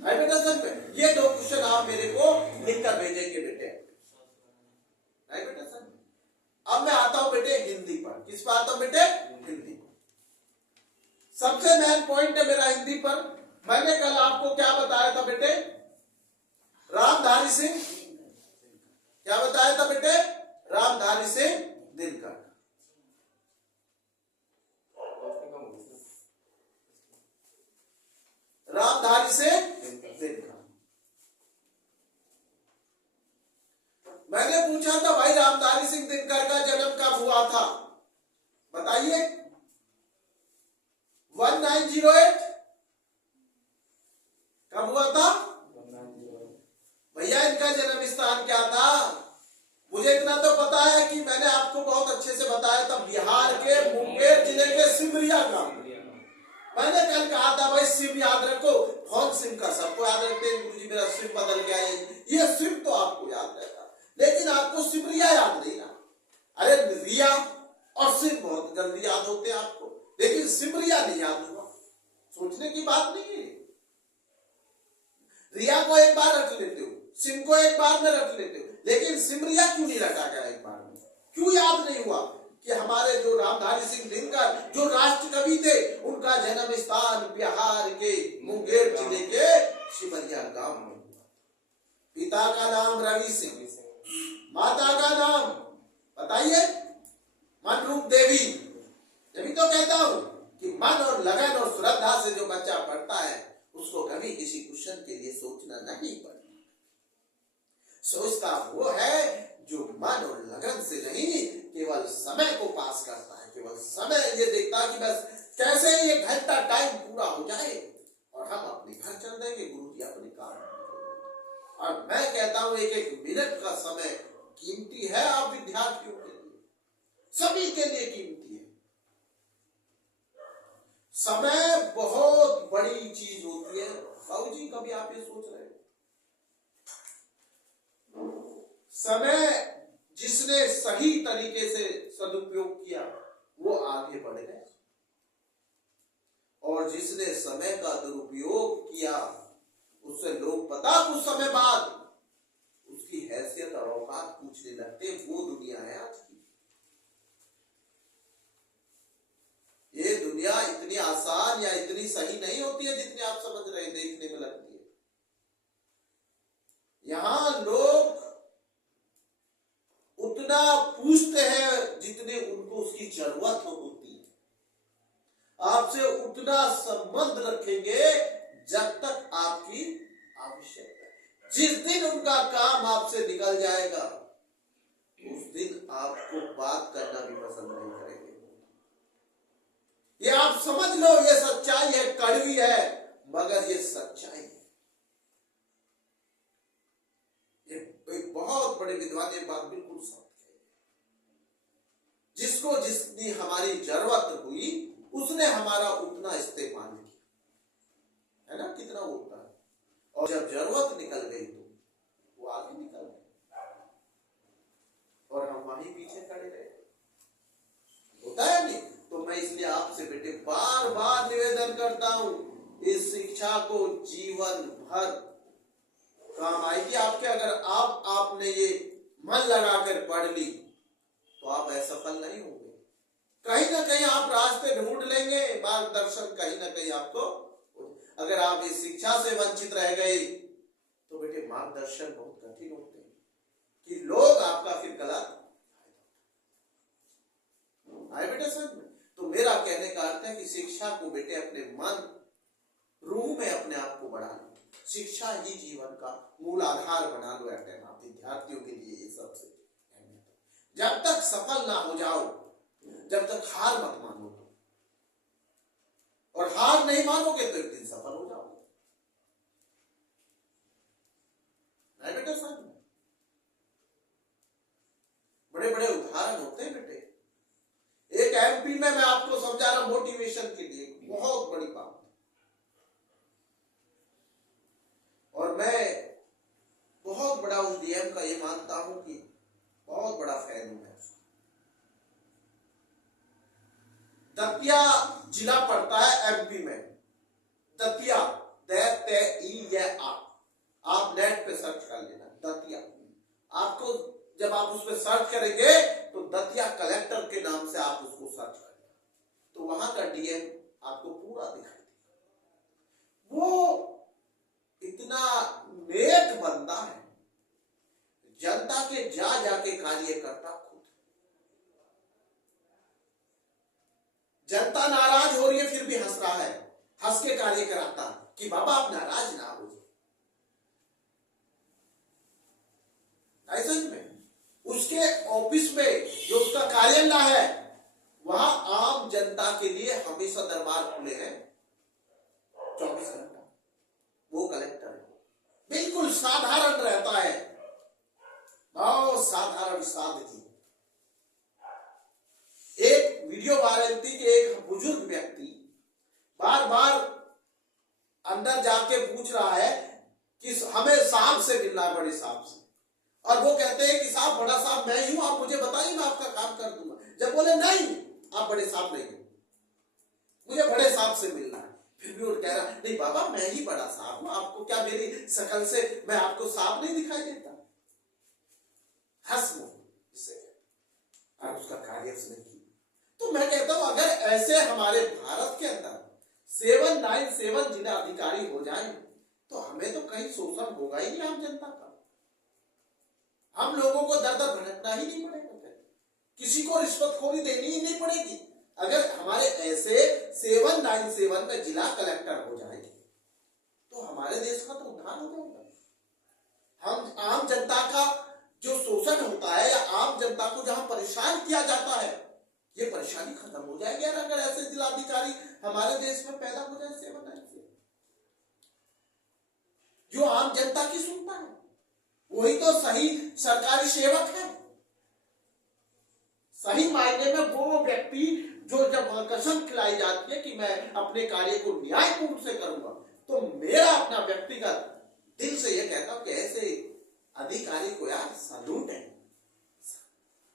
है बेटा। सर में ये 2 क्वेश्चन आप मेरे को लिखकर भेजेंगे बेटे, है बेटा सर। अब मैं आता हूं बेटे हिंदी पर। किस पर आता हूं बेटे? हिंदी पर। सबसे मेन पॉइंट है मेरा हिंदी पर। मैंने कल आपको क्या बताया था बेटे? रामधारी सिंह, क्या बताया था बेटे? रामधारी सिंह दिनकर। रामधारी सिंह दिनकर। मैंने पूछा था भाई रामधारी सिंह दिनकर का जन्म कब हुआ था? बताइए। 1908 कब हुआ था भैया? इनका जन्म स्थान क्या था? मुझे इतना तो पता है कि मैंने आपको बहुत अच्छे से बताया था, बिहार के मुंगेर जिले के सिमरिया गांव। मैंने कल कहा था भाई सिम याद रखो। कौन सिम का? सबको याद रखते हैं गुरुजी, मेरा सिम बदल गया है, ये सिम तो आपको याद रहता, लेकिन आपको सिमरिया याद नहीं ना। अरे रिया और सिम बहुत जल्दी याद होते हैं आपको, लेकिन सिमरिया नहीं याद हुआ। सोचने की बात नहीं है। रिया को एक बार रख लेते हो, सिम को एक बार में रख लेते हो, लेकिन सिमरिया क्यों नहीं रखा गया एक बार में? क्यों याद नहीं हुआ कि हमारे जो रामधारी सिंह दिनकर जो राष्ट्र कवि थे, उनका जन्म स्थान बिहार के मुंगेर जिले के सिमरिया गांव में। पिता का नाम रवि सिंह, माता का नाम बताइए? मनरूप देवी। तभी तो कहता हूं कि मन और लगन और श्रद्धा से जो बच्चा पढ़ता है, उसको कभी किसी क्वेश्चन के लिए सोचना नहीं पड़ता। सोचता वो है जो मन और लगन से नहीं, केवल समय को पास करता है, केवल समय ये देखता है कि बस कैसे ये घंटा टाइम पूरा हो जाए और हम अपने घर चल देंगे, गुरु जी अपने काम। और मैं कहता हूं एक एक मिनट का समय कीमती है आप विद्यार्थियों के लिए, सभी के लिए कीमती है। समय बहुत बड़ी चीज होती है। बाबू जी कभी आप ये सोच रहे हैं? समय जिसने सही तरीके से सदुपयोग किया वो आगे बढ़ गए, और जिसने समय का दुरुपयोग किया उससे लोग पता कुछ समय बाद उसकी हैसियत और औकात पूछने लगते। वो दुनिया है आज की। ये दुनिया इतनी आसान या इतनी सही नहीं होती है जितनी आप समझ रहे हैं, देखने में लगती है। यहां लोग उतने उतना पूछते हैं जितने उनको उसकी जरूरत होती है। आपसे उतना संबंध रखेंगे जब तक आपकी आवश्यकता है। जिस दिन उनका काम आपसे निकल जाएगा उस दिन आपको बात करना भी पसंद नहीं करेंगे। ये आप समझ लो, ये सच्चाई है, कड़वी है मगर ये सच्चाई है। ये एक बहुत बड़े विद्वान ने बात बिल्कुल सत्य है। जिसको जितनी हमारी जरूरत हुई उसने हमारा उतना इस्तेमाल किया, है ना, कितना होता है। और जब जरूरत निकल गई तो वो आगे निकल गए और हम वहीं पीछे खड़े रहे। होता है नहीं? तो मैं इसलिए आपसे बेटे बार बार निवेदन करता हूं, इस शिक्षा को जीवन भर काम आएगी आपके। अगर आपने ये मन लगाकर पढ़ ली तो आप असफल नहीं होंगे। कहीं ना कहीं आप रास्ते ढूंढ लेंगे, मार्गदर्शन कहीं ना कहीं आपको। अगर आप इस शिक्षा से वंचित रह गए तो बेटे मार्गदर्शन बहुत कठिन होते हैं कि लोग आपका फिर गलत आए बेटे समझ में। तो मेरा कहने का अर्थ है कि शिक्षा को बेटे अपने मन रूह में अपने आप को बढ़ा लो। शिक्षा ही जीवन का मूल आधार बना लो। आप विद्यार्थियों के लिए ये सबसे अहमियत है। जब तक सफल ना हो जाओ, जब तक हार मत मानो, और हार नहीं मानोगे तो एक दिन सफल हो जाओगे। नहीं बेटे समझ में। बड़े बड़े उदाहरण होते हैं बेटे। एक एमपी में मैं आपको समझा रहा, मोटिवेशन के लिए बहुत बड़ी बात। और मैं बहुत बड़ा उस डीएम का ये मानता हूं कि बहुत बड़ा फैन हूं मैं। दतिया जिला पड़ता है एमपी में। दतिया, आप नेट पे सर्च कर लेना दतिया। आपको जब आप उस पर सर्च करेंगे तो दतिया कलेक्टर के नाम से आप उसको सर्च करेंगे तो वहां का डीएम आपको पूरा दिखाई देगा। वो इतना नेक बंदा है, जनता के जा जाके कार्य करता खुद। जनता नाराज हो रही है फिर भी हंस रहा है, हंस के कार्य कराता कि बाबा आप नाराज ना हो। ऐसे में उसके ऑफिस में जो उसका कार्यालय है वहां आम जनता के लिए हमेशा दरबार खुले हैं 24 घंटा। वो कलेक्टर है, बिल्कुल साधारण रहता है, बहुत साधारण सादगी। एक वीडियो वायरल थी कि एक बुजुर्ग व्यक्ति बार बार अंदर जाके पूछ रहा है कि हमें साहब से मिलना है, बड़े साहब से। और वो कहते हैं कि साहब बड़ा साहब मैं ही हूं, आप मुझे बताइए मैं आपका काम कर दूंगा। जब बोले नहीं आप बड़े साहब नहीं हो, मुझे बड़े साहब से मिलना है, फिर भी वो कह रहा नहीं बाबा मैं ही बड़ा साहब हूं, आपको क्या मेरी शकल से मैं आपको साहब नहीं दिखाई देता। हंसमुख इससे और उसका कार्य उसने किया। तो मैं कहता हूं अगर ऐसे हमारे भारत के अंदर 797 जिला अधिकारी हो जाए तो हमें तो कहीं शोषण होगा ही नहीं आम जनता का। हम लोगों को दर दर भटकना ही नहीं पड़ेगा, किसी को रिश्वतखोरी देनी ही नहीं पड़ेगी। अगर हमारे ऐसे 797 में जिला कलेक्टर हो जाए तो हमारे देश का तो उद्धार हो जाएगा। हम आम जनता का जो शोषण होता है या आम जनता को जहां परेशान किया जाता है ये परेशानी खत्म हो जाएगी अगर ऐसे जिलाधिकारी हमारे देश में पैदा हो जाए। 797 जो आम जनता की सुनता है वही तो सही सरकारी सेवक है। सही मायने में वो व्यक्ति जो जब कसम खिलाई जाती है कि मैं अपने कार्य को न्यायपूर्ण से करूंगा, तो मेरा अपना व्यक्तिगत दिल से यह कहता हूं कि ऐसे अधिकारी को यार सैल्यूट है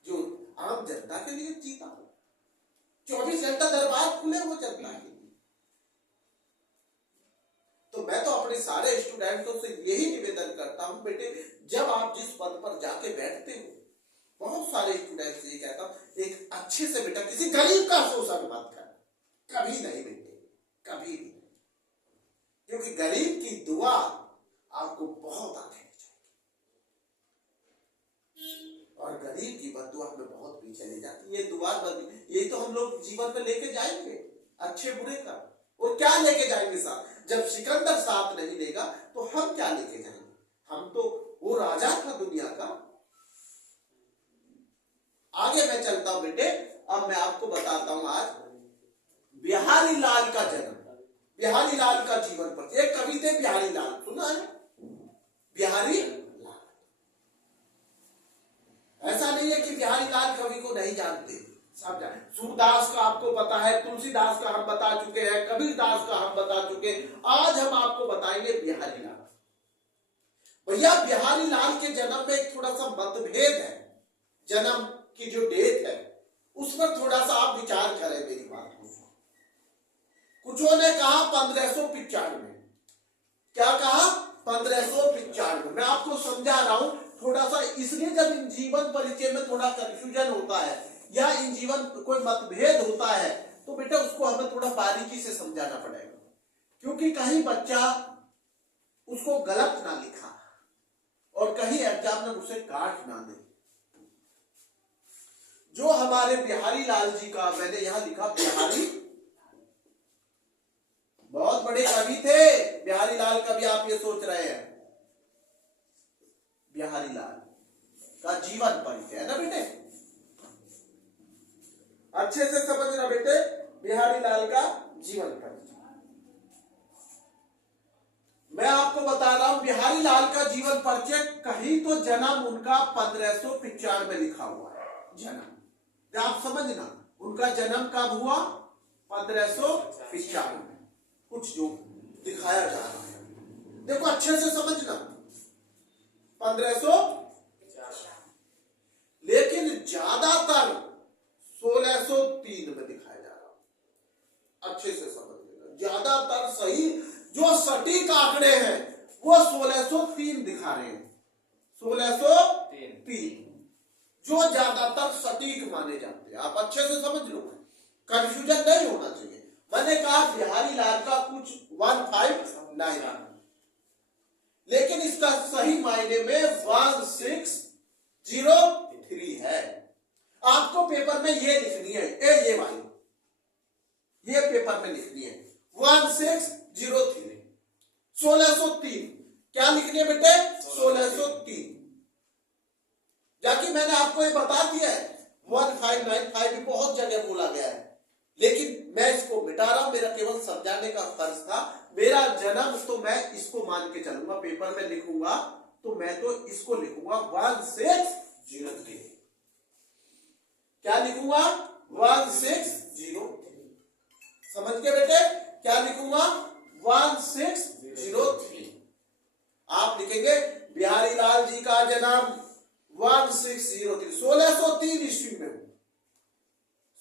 जो आम जनता के लिए जीता हो। 24 घंटा दरबार खुले हो जनता के लिए। तो मैं तो अपने सारे स्टूडेंटों से यही निवेदन करता हूं बेटे, जब आप जिस पद पर जाके बैठते हो, बहुत सारे स्टूडेंट से ये कहता हूं एक अच्छे से बेटा किसी गरीब का शोषण मत कर, कभी नहीं बेटे, कभी भी, क्योंकि गरीब की दुआ आपको बहुत आगे ले जाएगी और गरीब की ये द्वार बंद, यही तो हम लोग जीवन में लेके जाएंगे, अच्छे बुरे का। और क्या लेके जाएंगे साथ? जब सिकंदर साथ नहीं देगा तो हम क्या लेके जाएंगे? हम तो वो राजा था दुनिया का। आगे मैं चलता हूं बेटे, अब मैं आपको बताता हूं आज बिहारी लाल का जन्म, बिहारी लाल का जीवन पर। एक कवि थे बिहारी लाल, सुना है? बिहारी लाल, ऐसा नहीं है कि बिहारी लाल कवि को नहीं जानते, सब जाने। सूरदास का आपको पता है, तुलसीदास का हम बता चुके हैं, कबीरदास का हम बता चुके हैं। आज हम आपको बताएंगे बिहारी लाल। भैया बिहारी लाल के जन्म में एक थोड़ा सा मतभेद है, जन्म की जो डेट है उस पर थोड़ा सा आप विचार करें मेरी बात को। कुछों ने कहा 1595, क्या कहा? 1595। मैं आपको समझा रहा हूं थोड़ा सा, इसलिए जब इन जीवन परिचय में थोड़ा कंफ्यूजन होता है या इन जीवन कोई मतभेद होता है तो बेटा उसको हमें थोड़ा बारीकी से समझाना पड़ेगा, क्योंकि कहीं बच्चा उसको गलत ना लिखा और कहीं एग्जामिनर उसे काट ना दे। जो हमारे बिहारी लाल जी का, मैंने यहां लिखा बिहारी, बहुत बड़े कवि थे बिहारी लाल। कभी आप ये सोच रहे हैं बिहारी लाल का जीवन परिचय है ना बेटे, अच्छे से समझना बेटे, बिहारी लाल का जीवन परिचय। मैं आपको बता रहा हूं बिहारी लाल का जीवन परिचय, कहीं तो जन्म उनका 1595 में लिखा हुआ है जन्म, आप समझना उनका जन्म कब हुआ? 1595 में, कुछ जो दिखाया जा रहा है देखो अच्छे से समझना, 1550, लेकिन ज्यादातर 1603 में दिखाया जा रहा है। अच्छे से समझ लेना, ज्यादातर सही जो सटीक आंकड़े हैं वो 1603 दिखा रहे हैं, 1603 जो ज्यादातर सटीक माने जाते हैं। आप अच्छे से समझ लो, कंफ्यूजन नहीं होना चाहिए। मैंने कहा बिहारी लाल का कुछ 159, लेकिन इसका सही मायने में 1603 है। आपको पेपर में ये लिखनी है, ये वाली, ये पेपर में लिखनी है 1603, 1603। क्या लिखनी है बेटे? 1603। जाकि मैंने आपको ये बता दिया है 1595 भी बहुत जगह बोला गया है, लेकिन मैं इसको मिटा रहा हूं, मेरा केवल समझाने का फर्ज था। मेरा जन्म तो मैं इसको मान के चलूंगा, पेपर में लिखूंगा तो मैं तो इसको लिखूंगा 1603। क्या लिखूंगा? 1603। समझ के बेटे, क्या लिखूंगा? 1603। आप लिखेंगे बिहारी लाल जी का जन्म 1603, 1603 ईस्वी में,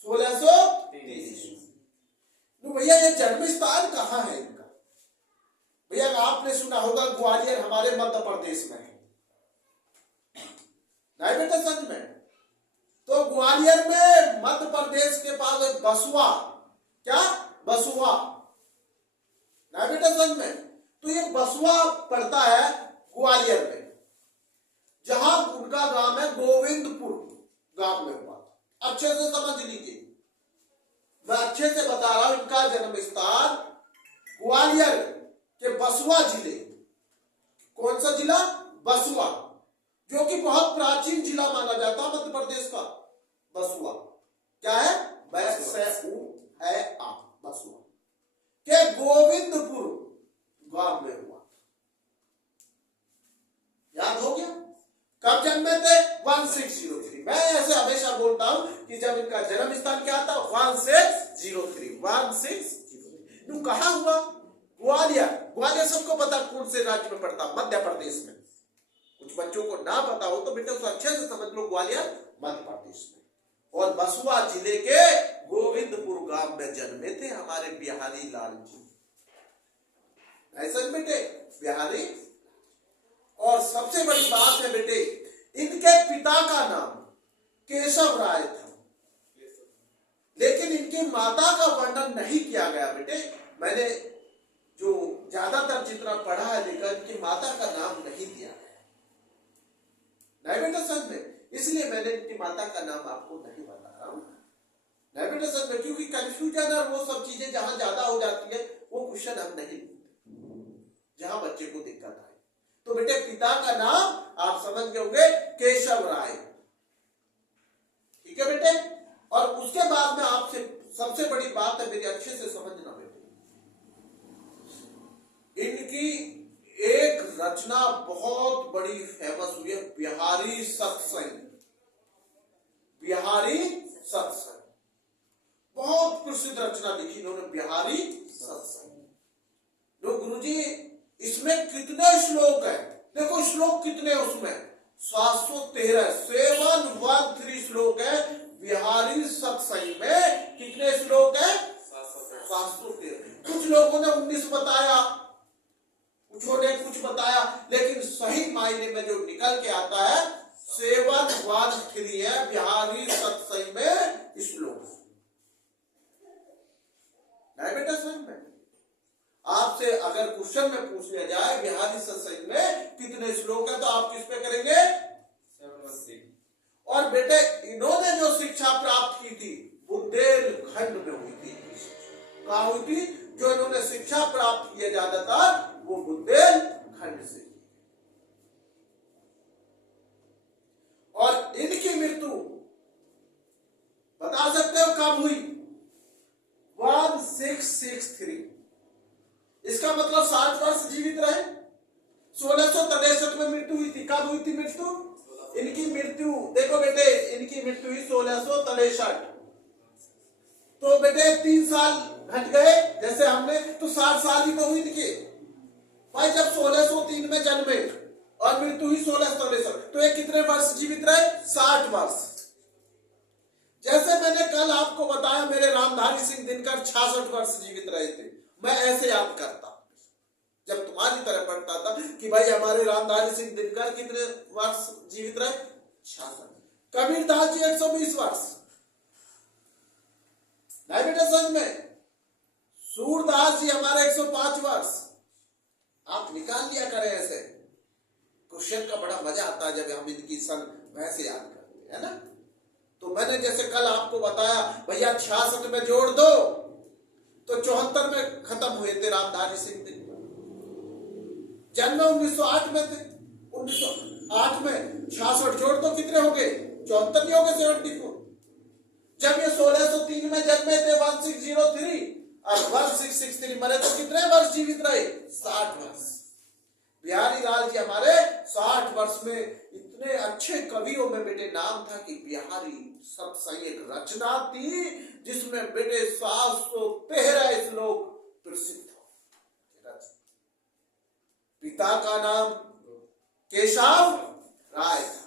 1603 ईस्वी। तो भैया ये जन्म स्थान कहां है इनका? भैया आपने सुना होगा ग्वालियर हमारे मध्य प्रदेश में है, नहीं बेटा सच में? तो ग्वालियर में मध्य प्रदेश के पास एक बसुआ, क्या बसुआ, नहीं बेटा सच में? तो ये बसुआ पड़ता है ग्वालियर में, जहां उनका गांव है गोविंदपुर, गांव में हुआ। अच्छे से समझ लीजिए, मैं अच्छे से बता रहा हूं, इनका जन्म स्थान ग्वालियर के बसुआ जिले। कौन सा जिला? बसुआ, जो कि बहुत प्राचीन जिला माना जाता है मध्य प्रदेश का। बसुआ क्या है? बसुआ के गोविंदपुर गांव में हुआ। याद हो गया? कब जन्मे थे? 1603। मैं ऐसे हमेशा बोलता हूं कि जब इनका जन्म स्थान क्या था? 1603, 1603। कहां हुआ? ग्वालियर। ग्वालियर सबको पता कौन से राज्य में पड़ता? मध्य प्रदेश में। कुछ बच्चों को ना पता हो तो बेटा उसको अच्छे से समझ लो, ग्वालियर मध्य प्रदेश में। और बसुआ जिले के गोविंदपुर गांव में जन्मे थे हमारे बिहारी लाल जी। ऐसा बेटे बिहारी। और सबसे बड़ी बात है बेटे, इनके पिता का नाम केशव राय था, लेकिन इनकी माता का वर्णन नहीं किया गया बेटे। मैंने जो ज्यादातर जितना पढ़ा है लेकिन इनकी माता का नाम नहीं दिया गया। नहीं बेटा सच में इसलिए मैंने इनकी माता का नाम आपको नहीं बता रहा हूं। नहीं बेटा सच में, क्योंकि कंफ्यूजन और वो सब चीजें जहां ज्यादा हो जाती है वो क्वेश्चन हम नहीं लेते जहां बच्चे को दिक्कत आए। तो बेटे पिता का नाम आप समझ गए होंगे, केशव राय। ठीक है बेटे। और उसके बाद में आपसे सबसे बड़ी बात है मेरी, अच्छे से समझना बेटे, इनकी एक रचना बहुत बड़ी फेमस हुई है, बिहारी सत्संग। बिहारी सत्संग बहुत प्रसिद्ध रचना लिखी इन्होंने, बिहारी सत्संग। लो गुरुजी इसमें कितने श्लोक है? देखो श्लोक कितने उसमें 713, 713 श्लोक है बिहारी सत्संग में। कितने श्लोक है? 713। कुछ लोगों ने 19 बताया, कुछों ने कुछ बताया, लेकिन सही मायने में जो निकल के आता है 713 है बिहारी सत्संग में श्लोक। नहीं बेटा समझ में? आपसे अगर क्वेश्चन में पूछ लिया जाए बिहारी सत्संग में कितने श्लोक है, तो आप किस पे करेंगे? 713। और बेटे इन्होंने जो शिक्षा प्राप्त की थी बुंदेलखंड में हुई थी। कहां हुई थी? जो इन्होंने शिक्षा प्राप्त किया ज्यादातर वो बुंदेलखंड से। और इनकी मृत्यु बता सकते हो कब हुई? 1663। इसका मतलब 60 वर्ष जीवित रहे। 1663 में मृत्यु हुई थी। कब हुई थी मृत्यु? इनकी मृत्यु देखो बेटे, इनकी मृत्यु हुई 1663। तो बेटे 3 साल घट गए जैसे हमने, तो 60 साल ही तो हुई इनकी भाई। जब 1603 में जन्मे और मृत्यु हुई 1663, तो ये कितने वर्ष जीवित रहे? 60 वर्ष। जैसे मैंने कल आपको बताया मेरे रामधारी सिंह दिनकर 66 वर्ष जीवित रहे थे। मैं ऐसे याद करता जब तुम्हारी तरह पढ़ता था कि भाई हमारे रामधारी सिंह दिनकर कितने वर्ष जीवित रहे? 66। कबीरदास जी 120 वर्ष। नहीं बेटा समझ में? सूरदास जी हमारे 105 वर्ष। आप निकाल लिया करें ऐसे, क्वेश्चन का बड़ा मजा आता है जब हम इनकी सन वैसे याद करते हैं ना। तो मैंने जैसे कल आपको बताया भैया 66 में जोड़ दो तो 74 में खत्म हुए थे रामधारी सिंह दिनकर। जन्म 1908 में थे। 1908 में 66 जोड़ दो कितने हो गए? 74 नहीं हो गए? 74। जब ये 1603 में जन्मे थे 1603 और 1663 मरे तो कितने वर्ष जीवित रहे? 60 वर्ष। बिहारी लाल जी हमारे 60 वर्ष में। इतने अच्छे कवियों में बेटे नाम था कि बिहारी सत्संग एक रचना थी जिसमें बेटे 713 श्लोक प्रसिद्ध हो। पिता का नाम केशव राय था।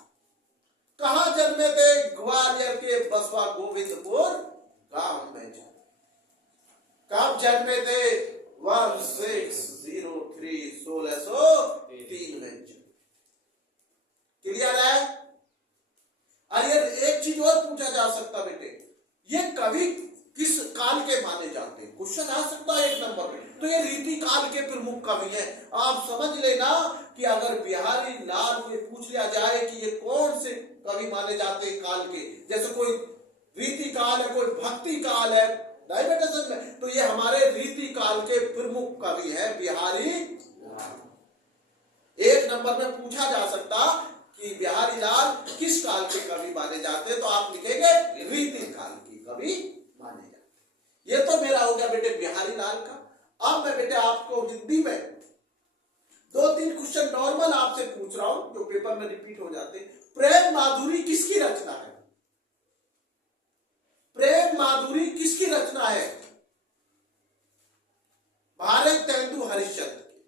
कहां जन्मे थे? ग्वालियर के बसवा गोविंदपुर गांव में जन्मे। कब जन्मे थे? 1603 1603 में। क्लियर है? अरे एक चीज और पूछा जा सकता बेटे, ये कवि किस काल के माने जाते हैं? क्वेश्चन आ सकता है 1 नंबर पे। तो ये रीति काल के प्रमुख कवि हैं। आप समझ लेना कि अगर बिहारी लाल को पूछ लिया जाए कि ये कौन से कवि माने जाते हैं काल के, जैसे कोई रीति काल है, कोई भक्ति काल है, नहीं बेटा सच में, तो ये हमारे रीति काल के प्रमुख कवि हैं बिहारी लाल। 1 नंबर में पूछा जा सकता कि बिहारी लाल किस काल के कवि माने जाते हैं, तो आप लिखेंगे रीति काल के कवि माने जाते। ये तो मेरा हो गया बेटे बिहारी लाल का। अब मैं बेटे आपको हिंदी में 2-3 क्वेश्चन नॉर्मल आपसे पूछ रहा हूं जो पेपर में रिपीट हो जाते हैं। प्रेम माधुरी किसकी रचना है? प्रेम माधुरी किसकी रचना है? भारत तेंदु हरिश्चंद्र की।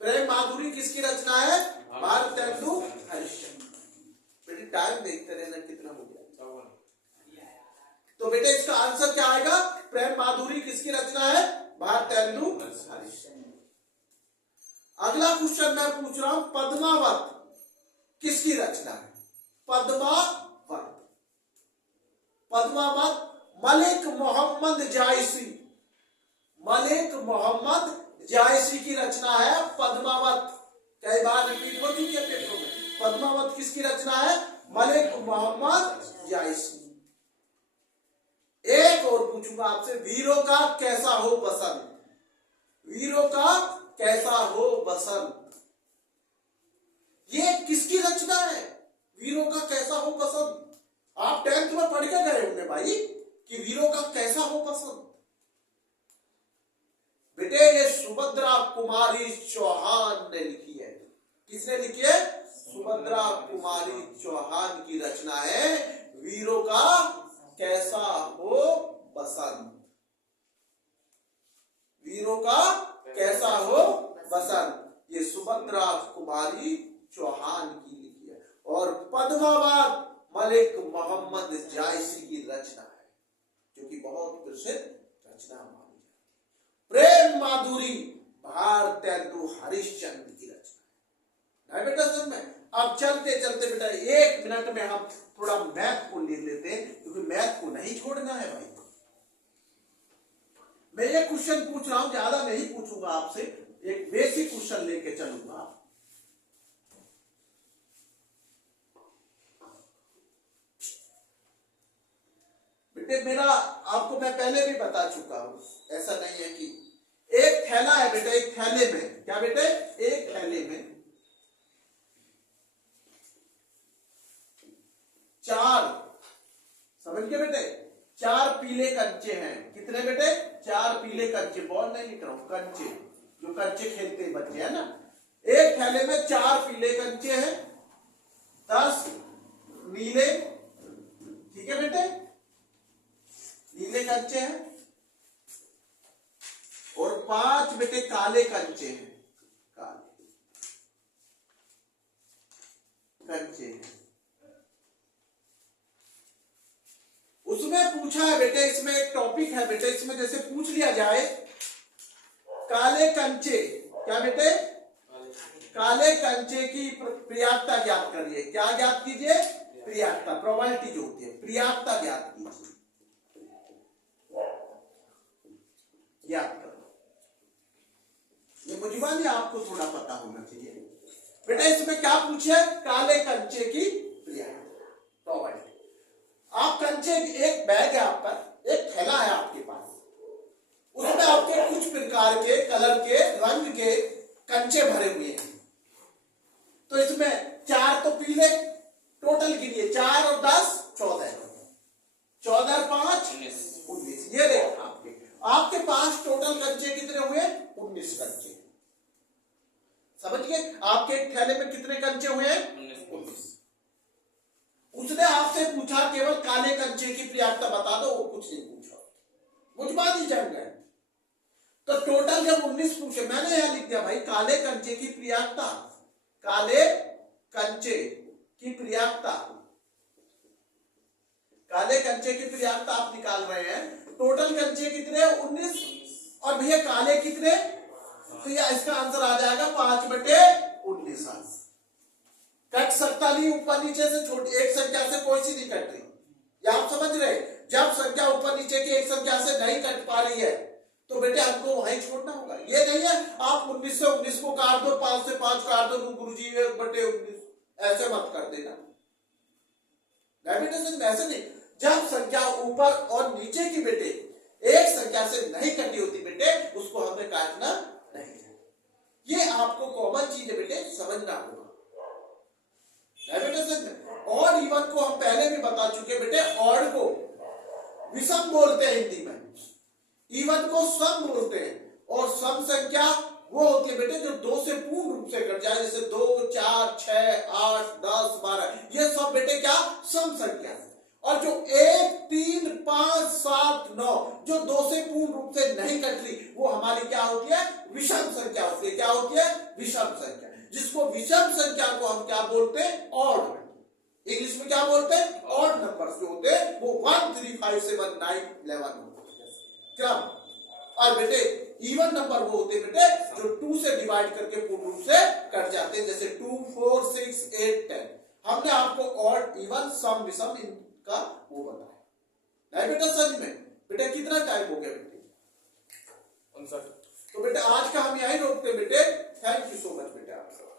प्रेम माधुरी किसकी रचना है? भारत तेंदु हरिश्चंद्र। बेटे टाइम देखते रहना कितना हो गया। तो बेटे इसका आंसर क्या आएगा? प्रेम माधुरी किसकी रचना है? भारत तेंदु हरिश्चंद्र। अगला क्वेश्चन मैं पूछ रहा हूं, पद्मावत किसकी रचना है? पद्मावत। पद्मावत मलिक मोहम्मद जायसी। मलिक मोहम्मद जायसी की रचना है पद्मावत। कई बार रिपीट हो चुकी है पेपरों में। पद्मावत किसकी रचना है? कैसा हो बसंत। ये किसकी रचना है? वीरों का कैसा हो बसंत। आप 10th में पढ़ के गए होंगे भाई कि वीरों का कैसा हो बसंत। बेटे ये सुभद्रा कुमारी चौहान ने लिखी है। किसने लिखी है? सुभद्रा कुमारी चौहान की रचना है वीरों का कैसा हो बसंत। वीरों का कैसा हो बसंत, ये सुभद्रा कुमारी चौहान की लिखी है और पद्मावत मलिक मोहम्मद जायसी की रचना है, जो कि बहुत प्रसिद्ध रचना मानी जाती है। प्रेम माधुरी भारतेंदु हरिश्चंद्र की रचना है बेटा। समझ में? अब चलते चलते बेटा 1 मिनट में हम थोड़ा मैथ को ले लेते हैं, क्योंकि मैथ को नहीं छोड़ना है भाई। मैं ये क्वेश्चन पूछ रहा हूं, ज्यादा नहीं पूछूंगा आपसे, एक बेसिक क्वेश्चन लेके चलूंगा। बेटे मेरा आपको मैं पहले भी बता चुका हूं, ऐसा नहीं है कि एक थैला है बेटा, एक थैले में क्या बेटे, एक थैले में 4, समझ गए बेटे, 4 पीले कंचे हैं। कितने बेटे? 4 पीले कंचे। बॉल नहीं लिख रहा हूं, कंचे, जो कंचे खेलते हैं बच्चे है ना। एक थैले में 4 पीले कंचे हैं, 10 नीले, ठीक है बेटे, नीले कंचे हैं, और 5 बेटे काले कंचे हैं, काले कंचे हैं। उसमें पूछा है बेटे, इसमें एक टॉपिक है बेटे, इसमें जैसे पूछ लिया जाए काले कंचे, क्या बेटे, काले कंचे की प्रयाक्ता ज्ञात करिए। क्या ज्ञात कीजिए? प्रयाक्ता, प्रोबेबिलिटी जो होती है, प्रयाक्ता ज्ञात कीजिए, ज्ञात करो। ये मुझे आपको थोड़ा पता होना चाहिए बेटा। इसमें क्या पूछे? काले कंचे की प्रयाक्ता, प्रोबेबिलिटी। आप कंचे, एक बैग है आपका, एक थैला है आपके पास, उसमें आपके कुछ प्रकार के कलर के रंग के कंचे भरे हुए हैं। तो इसमें 4 तो पीले, टोटल गिनिए, 4 और 10 14, 14 और 5 19। ये देखो आपके पास टोटल कंचे कितने हुए? 19 कंचे। समझ गए? आपके एक थैले में कितने कंचे हुए हैं? 19। उसने आपसे पूछा केवल काले कंचे की प्रयाक्ता बता दो, वो कुछ नहीं पूछा, मुझ बात ही जान गए। तो टोटल जब 19 पूछे, मैंने यहां लिख दिया भाई काले कंचे की प्रयाक्ता, काले कंचे की प्रयाक्ता, काले कंचे की प्रयाक्ता आप निकाल रहे हैं। टोटल कंचे कितने? 19। और भैया काले कितने? तो या इसका आंसर आ जाएगा 5/19। कट सकता नहीं ऊपर नीचे से, छोटी एक संख्या से कोई सी नहीं कट रही, या आप समझ रहे? जब संख्या ऊपर नीचे की एक संख्या से नहीं कट पा रही है तो बेटे हमको वहीं छोड़ना होगा। ये नहीं है आप 19 से 19 को काट दो, 5 से 5 काट दो, गुरुजी 1/19, ऐसे मत कर देना बेटे, ऐसे नहीं। जब संख्या ऊपर और नीचे की बेटे एक संख्या से नहीं कटी होती बेटे, उसको हमें काटना नहीं है। ये आपको कॉमन चीज है बेटे, समझना होगा। ऑड इवन को हम पहले भी बता चुके बेटे, ऑड को विषम बोलते हैं हिंदी में, इवन को सम बोलते हैं, और सम संख्या वो होती है बेटे जो 2 से पूर्ण रूप से कट जाए, जैसे 2, 4, 6, 8, 10, 12, ये सब बेटे क्या? सम संख्या। और जो 1, 3, 5, 7, 9 जो 2 से पूर्ण रूप से नहीं कट रही, वो हमारी क्या होती है? विषम संख्या होती है। क्या होती है? विषम संख्या। जिसको विषम संख्या को हम क्या बोलते हैं? ऑड। इंग्लिश में क्या बोलते हैं? ऑड नंबर्स जो होते हैं वो 1, 3, 5, 7, 9, 11 क्रम। और बेटे इवन नंबर वो होते हैं बेटे जो 2 से डिवाइड करके पूर्ण रूप से कट जाते हैं, जैसे 2, 4, 6, 8, 10। हमने आपको ऑड, इवन, सम, विषम इनका वो बताया नहीं बेटा। सच में बेटा कितना टाइम हो गया बेटे? 59। तो बेटे आज का हम यही रोकते बेटे। थैंक यू सो मच बेटे आपका।